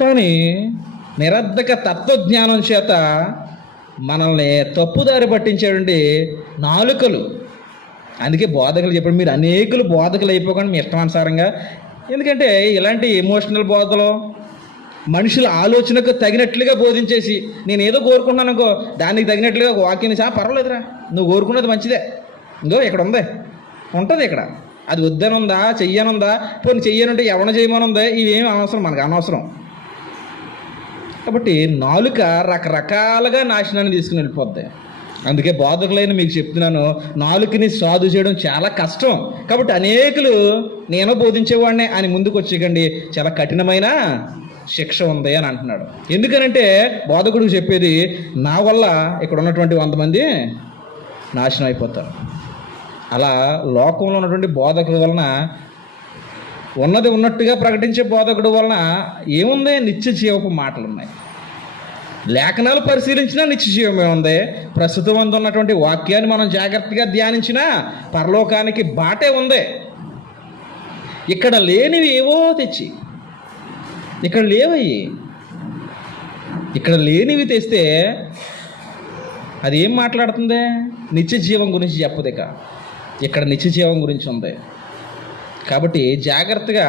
కానీ నిరర్ధక తత్వజ్ఞానం చేత మనల్ని తప్పుదారి పట్టించేటువంటి నాలుకలు. అందుకే బోధకులు చెప్పండి, మీరు అనేకులు బోధకులు అయిపోకండి మీ ఇష్టానుసారంగా. ఎందుకంటే ఇలాంటి ఎమోషనల్ బోధలు మనుషుల ఆలోచనకు తగినట్లుగా బోధించేసి, నేను ఏదో కోరుకున్నాను అనుకో దానికి తగినట్లుగా ఒక వాక్యం పర్వాలేదురా నువ్వు కోరుకున్నది మంచిదే, ఇంకో ఇక్కడ ఉంది ఉంటుంది, ఇక్కడ అది వద్దనుందా చెయ్యనుందా, పోనీ చెయ్యనుంటే ఎవరిని చేయమనుందా, ఇవేమి అనవసరం, మనకు అనవసరం. కాబట్టి నాలుక రకరకాలుగా నాశనాన్ని తీసుకుని వెళ్ళిపోద్ది. అందుకే బోధకులైన మీకు చెప్తున్నాను, నాలుకని సాధు చేయడం చాలా కష్టం. కాబట్టి అనేకులు నేను బోధించేవాడినే అని ముందుకు వచ్చేకండి, చాలా కఠినమైన శిక్ష ఉంది అని అంటున్నాడు. ఎందుకనంటే బోధకుడికి చెప్పేది, నా వల్ల ఇక్కడ ఉన్నటువంటి 100 మంది నాశనం అయిపోతారు. అలా లోకంలో ఉన్నటువంటి బోధకుల వలన, ఉన్నది ఉన్నట్టుగా ప్రకటించే బోధకుడు వలన ఏముంది? నిత్య జీవపు మాటలు ఉన్నాయి. లేఖనాలు పరిశీలించినా నిత్య జీవమే ఉంది. ప్రస్తుతం ఉన్నటువంటి వాక్యాన్ని మనం జాగ్రత్తగా ధ్యానించినా పరలోకానికి బాటే ఉంది. ఇక్కడ లేనివి ఏవో తెచ్చి ఇక్కడ లేవయ్యి. ఇక్కడ లేనివి తెస్తే అది ఏం మాట్లాడుతుంది? నిత్య జీవం గురించి చెప్పదు. ఇక్కడ నిత్య జీవం గురించి ఉంది. కాబట్టి జాగ్రత్తగా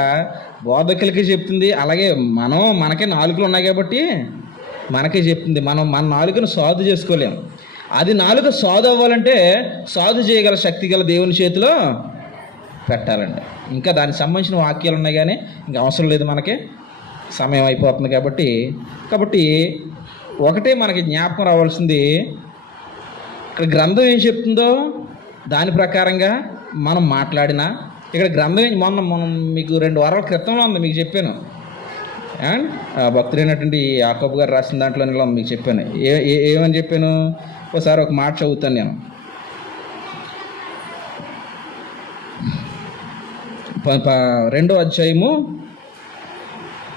బోధకులకి చెప్తుంది. అలాగే మనకే నాలుకలు ఉన్నాయి కాబట్టి మనకే చెప్తుంది. మన నాలుకను సాధు చేసుకోలేము. అది నాలుక సాధు అవ్వాలంటే సాధు చేయగల శక్తి గల దేవుని చేతిలో పెట్టాలండి. ఇంకా దానికి సంబంధించిన వాక్యాలు ఉన్నాయి కానీ ఇంకా అవసరం లేదు, మనకి సమయం అయిపోతుంది. కాబట్టి ఒకటే మనకి జ్ఞాపకం రావాల్సింది, ఇక్కడ గ్రంథం ఏం చెప్తుందో దాని ప్రకారంగా మనం మాట్లాడినా, ఇక్కడ గ్రంథం మొన్న మీకు 2 వారాల క్రితంలో ఉంది, మీకు చెప్పాను. అండ్ భక్తుడైనటువంటి యాకోబు గారు రాసిన దాంట్లో మీకు చెప్పాను. ఏమని చెప్పాను? ఒకసారి ఒక మాట చదువుతాను నేను. 2వ అధ్యాయము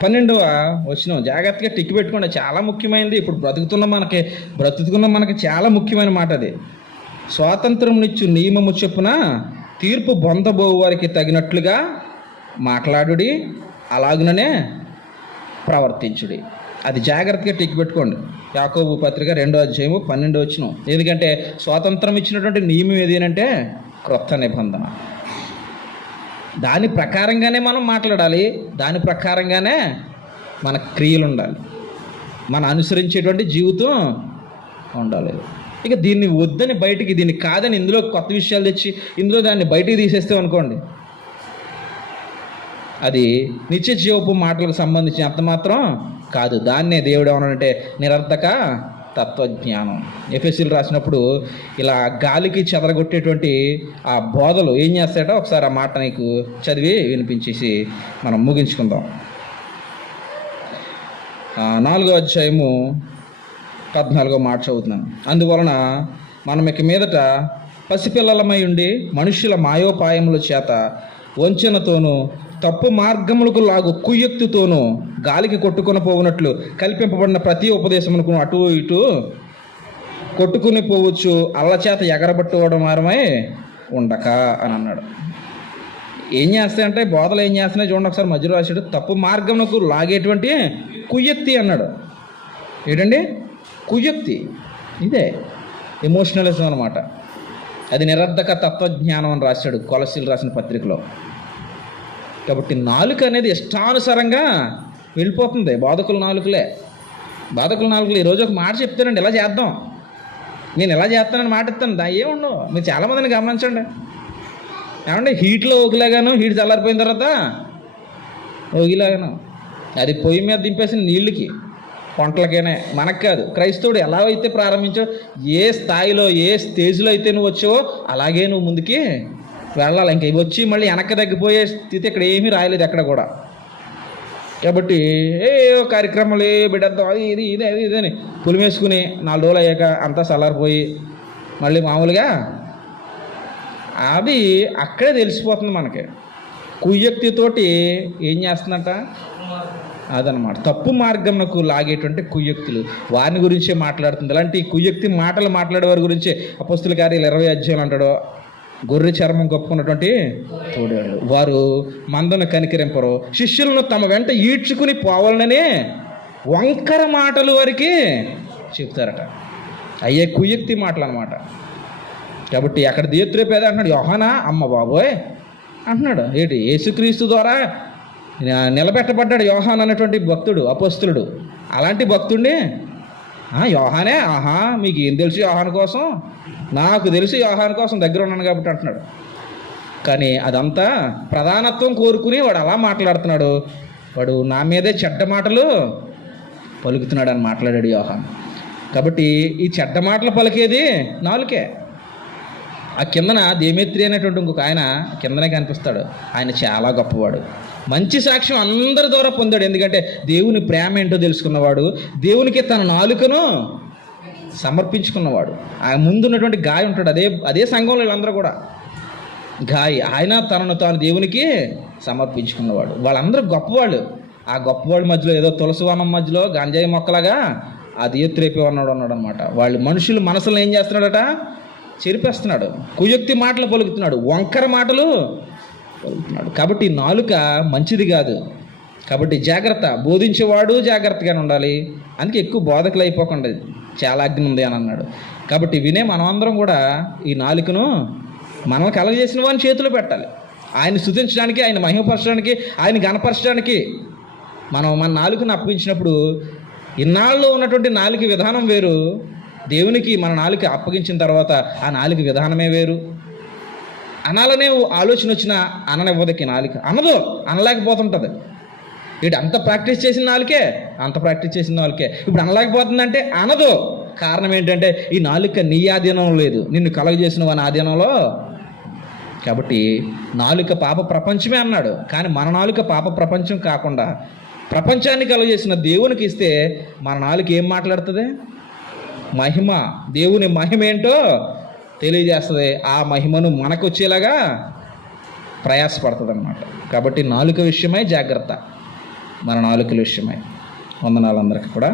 12వ వచనం. జాగ్రత్తగా టిక్ పెట్టుకోండి, చాలా ముఖ్యమైనది. ఇప్పుడు బ్రతుకుతున్న మనకి చాలా ముఖ్యమైన మాట అది. స్వాతంత్రమునిచ్చు నియమము చొప్పున తీర్పు పొందబోవు వారికి తగినట్లుగా మాట్లాడుడి, అలాగుననే ప్రవర్తించుడి. అది జాగ్రత్తగా టిక్ పెట్టుకోండి. యాకోబు పత్రిక 2వ అధ్యాయము 12వ వచనం. ఎందుకంటే స్వాతంత్రం ఇచ్చినటువంటి నియమం ఏదేనంటే క్రొత్త నిబంధన. దాని ప్రకారంగానే మనం మాట్లాడాలి, దాని ప్రకారంగానే మన క్రియలు ఉండాలి, మన అనుసరించేటువంటి జీవితం ఉండాలి. ఇక దీన్ని వద్దని బయటికి, దీన్ని కాదని ఇందులో కొత్త విషయాలు తెచ్చి ఇందులో దాన్ని బయటికి తీసేస్తాం అనుకోండి, అది నిత్య జీవపు మాటలకు సంబంధించిన అంత మాత్రం కాదు. దాన్నే దేవుడు ఏమన్నాడంటే నిరర్థక తత్వజ్ఞానం. ఎఫెసీలు రాసినప్పుడు ఇలా గాలికి చెదరగొట్టేటువంటి ఆ బోధలు ఏం చేస్తాడో ఒకసారి ఆ మాట నీకు చదివి వినిపించేసి మనం ముగించుకుందాం. 4వ అధ్యాయము 14వ మాట చదువుతున్నాను. అందువలన మనం ఇక మీదట పసిపిల్లలమై ఉండి మనుష్యుల మాయోపాయముల చేత వంచనతోనూ తప్పు మార్గములకు లాగు కుయ్యక్తితోనూ గాలికి కొట్టుకొని పోవునట్లు కల్పింపబడిన ప్రతి ఉపదేశమునకు అటు ఇటు కొట్టుకుని పోవచ్చు, అల్లచేత ఎగరబట్టుకోవడం మారమై ఉండక అని అన్నాడు. ఏం చేస్తాయంటే బోధలు ఏం చేస్తున్నాయి చూడండి ఒకసారి. మధ్యలో రాశాడు తప్పు మార్గమునకు లాగేటువంటి కుయ్యక్తి అన్నాడు. ఏంటండి కుయ్యక్తి? ఇదే ఎమోషనలిజం అనమాట. అది నిరర్ధక తత్వజ్ఞానం అని రాశాడు కొలసీలు రాసిన పత్రికలో. కాబట్టి నాలుక అనేది ఇష్టానుసారంగా వెళ్ళిపోతుంది. బాధకుల నాలుకలే. ఈరోజు ఒక మాట చెప్తానండి, ఇలా చేద్దాం, నేను ఇలా చేస్తానని మాట ఇస్తాను, ఏముండవు. మీరు చాలామందిని గమనించండి. ఏమంటే హీట్లో ఒకలాగాను, హీట్ చల్లారిపోయిన తర్వాత ఒకలాగాను. అది పొయ్యి మీద దింపేసిన నీళ్ళకి వంటలకేనే, మనకు కాదు. క్రైస్తవుడు ఎలా అయితే ప్రారంభించావు, ఏ స్థాయిలో ఏ స్టేజ్లో అయితే నువ్వు వచ్చావో అలాగే నువ్వు ముందుకి వెళ్ళాలి. ఇంక వచ్చి మళ్ళీ వెనక్కి తగ్గిపోయే స్థితి ఇక్కడ ఏమీ రాయలేదు ఎక్కడ కూడా. కాబట్టి కార్యక్రమాలు బిడ్డతో అది ఇది ఇదే అది ఇదని పులిమేసుకుని 4 రోజులు అయ్యాక అంతా చల్లారిపోయి మళ్ళీ మామూలుగా అది అక్కడే తెలిసిపోతుంది మనకి. కుయ్యక్తితోటి ఏం చేస్తుందంట అదనమాట. తప్పు మార్గంకు లాగేటువంటి కుయ్యక్తులు, వారిని గురించే మాట్లాడుతుంది. అలాంటి కుయ్యక్తి మాటలు మాట్లాడే వారి గురించే అపొస్తలుల కార్యాలు 20వ అధ్యాయం అంటాడు. గొర్రె చర్మం కప్పుకున్నటువంటి తోడేళ్ళు వారు మందను కనికరింపరు, శిష్యులను తమ వెంట ఈడ్చుకుని పోవాలనే వంకర మాటలు వారికి చెప్తారట. అయ్యే కుయ్యక్తి మాటలు అనమాట. కాబట్టి అక్కడ దేత్రేపేద అంటున్నాడు, యోహానా అమ్మ బాబోయ్ అంటున్నాడు. ఏంటి యేసుక్రీస్తు ద్వారా నిలబెట్టబడ్డాడు యోహాన్ అన్నటువంటి భక్తుడు, అపొస్తలుడు. అలాంటి భక్తుడిని యోహానే, ఆహా మీకు ఏం తెలుసు యోహాన్ కోసం? నాకు తెలిసి యోహాన్ కోసం దగ్గర ఉన్నాను కాబట్టి అంటున్నాడు. కానీ అదంతా ప్రధానత్వం కోరుకుని వాడు అలా మాట్లాడుతున్నాడు. వాడు నా మీదే చెడ్డ మాటలు పలుకుతున్నాడు అని మాట్లాడాడు యోహాన్. కాబట్టి ఈ చెడ్డ మాటలు పలికేది నాలుకే. ఆ కిందన దేమేత్రి అనేటువంటి ఇంకొక ఆయన కిందనే కనిపిస్తాడు. ఆయన చాలా గొప్పవాడు, మంచి సాక్ష్యం అందరి ద్వారా పొందాడు. ఎందుకంటే దేవుని ప్రేమ ఏంటో తెలుసుకున్నవాడు, దేవునికి తన నాలుకను సమర్పించుకున్నవాడు. ఆయన ముందున్నటువంటి గాయ ఉంటాడు, అదే సంఘంలో వీళ్ళందరూ కూడా గాయ. ఆయన తనను తాను దేవునికి సమర్పించుకున్నవాడు. వాళ్ళందరూ గొప్పవాళ్ళు. ఆ గొప్పవాళ్ళ మధ్యలో ఏదో తులసివనం మధ్యలో గంజాయి మొక్కలాగా అది ఎత్తురేపే ఉన్నాడు అనమాట. వాళ్ళు మనుషులు మనసులను ఏం చేస్తున్నాడట? చెరిపేస్తున్నాడు. కుయుక్తి మాటలు పలుకుతున్నాడు, వంకర మాటలు పలుకుతున్నాడు. కాబట్టి నాలుక మంచిది కాదు. కాబట్టి జాగ్రత్త, బోధించేవాడు జాగ్రత్తగానే ఉండాలి. అందుకే ఎక్కువ బోధకులు అయిపోకుండా చాలా అగ్ని ఉంది అని అన్నాడు. కాబట్టి వినే మనమందరం కూడా ఈ నాలుకను మనల్ని కలగజేసిన వాడిని చేతిలో పెట్టాలి. ఆయన స్తుతించడానికి, ఆయన మహిమపరచడానికి, ఆయన గణపరచడానికి మనం మన నాలుకను అప్పగించినప్పుడు ఇన్నాళ్ళు ఉన్నటువంటి నాలుక విధానం వేరు, దేవునికి మన నాలుక అప్పగించిన తర్వాత ఆ నాలుక విధానమే వేరు. అనాలనే ఆలోచన వచ్చినా అననివ్వదకి నాలుక అనదు, అనలేకపోతుంటుంది. ఇటు అంత ప్రాక్టీస్ చేసిన నాలుకే, అంత ప్రాక్టీస్ చేసిన నాలుకే ఇప్పుడు అనలేకపోతుందంటే అనదు. కారణం ఏంటంటే ఈ నాలుక నీ ఆధీనంలో లేదు, నిన్ను కలుగజేసిన వాని ఆధీనంలో. కాబట్టి నాలుక పాప ప్రపంచమే అన్నాడు, కానీ మన నాలుక పాప ప్రపంచం కాకుండా ప్రపంచాన్ని కలుగజేసిన దేవునికి ఇస్తే మన నాలుక ఏం మాట్లాడుతుంది? మహిమ, దేవుని మహిమ ఏంటో తెలియజేస్తుంది. ఆ మహిమను మనకు వచ్చేలాగా ప్రయాసపడుతుంది అన్నమాట. కాబట్టి నాలుక విషయమై జాగ్రత్త, మన నాలుకల విషయమై. వందనాలు అందరికీ కూడా.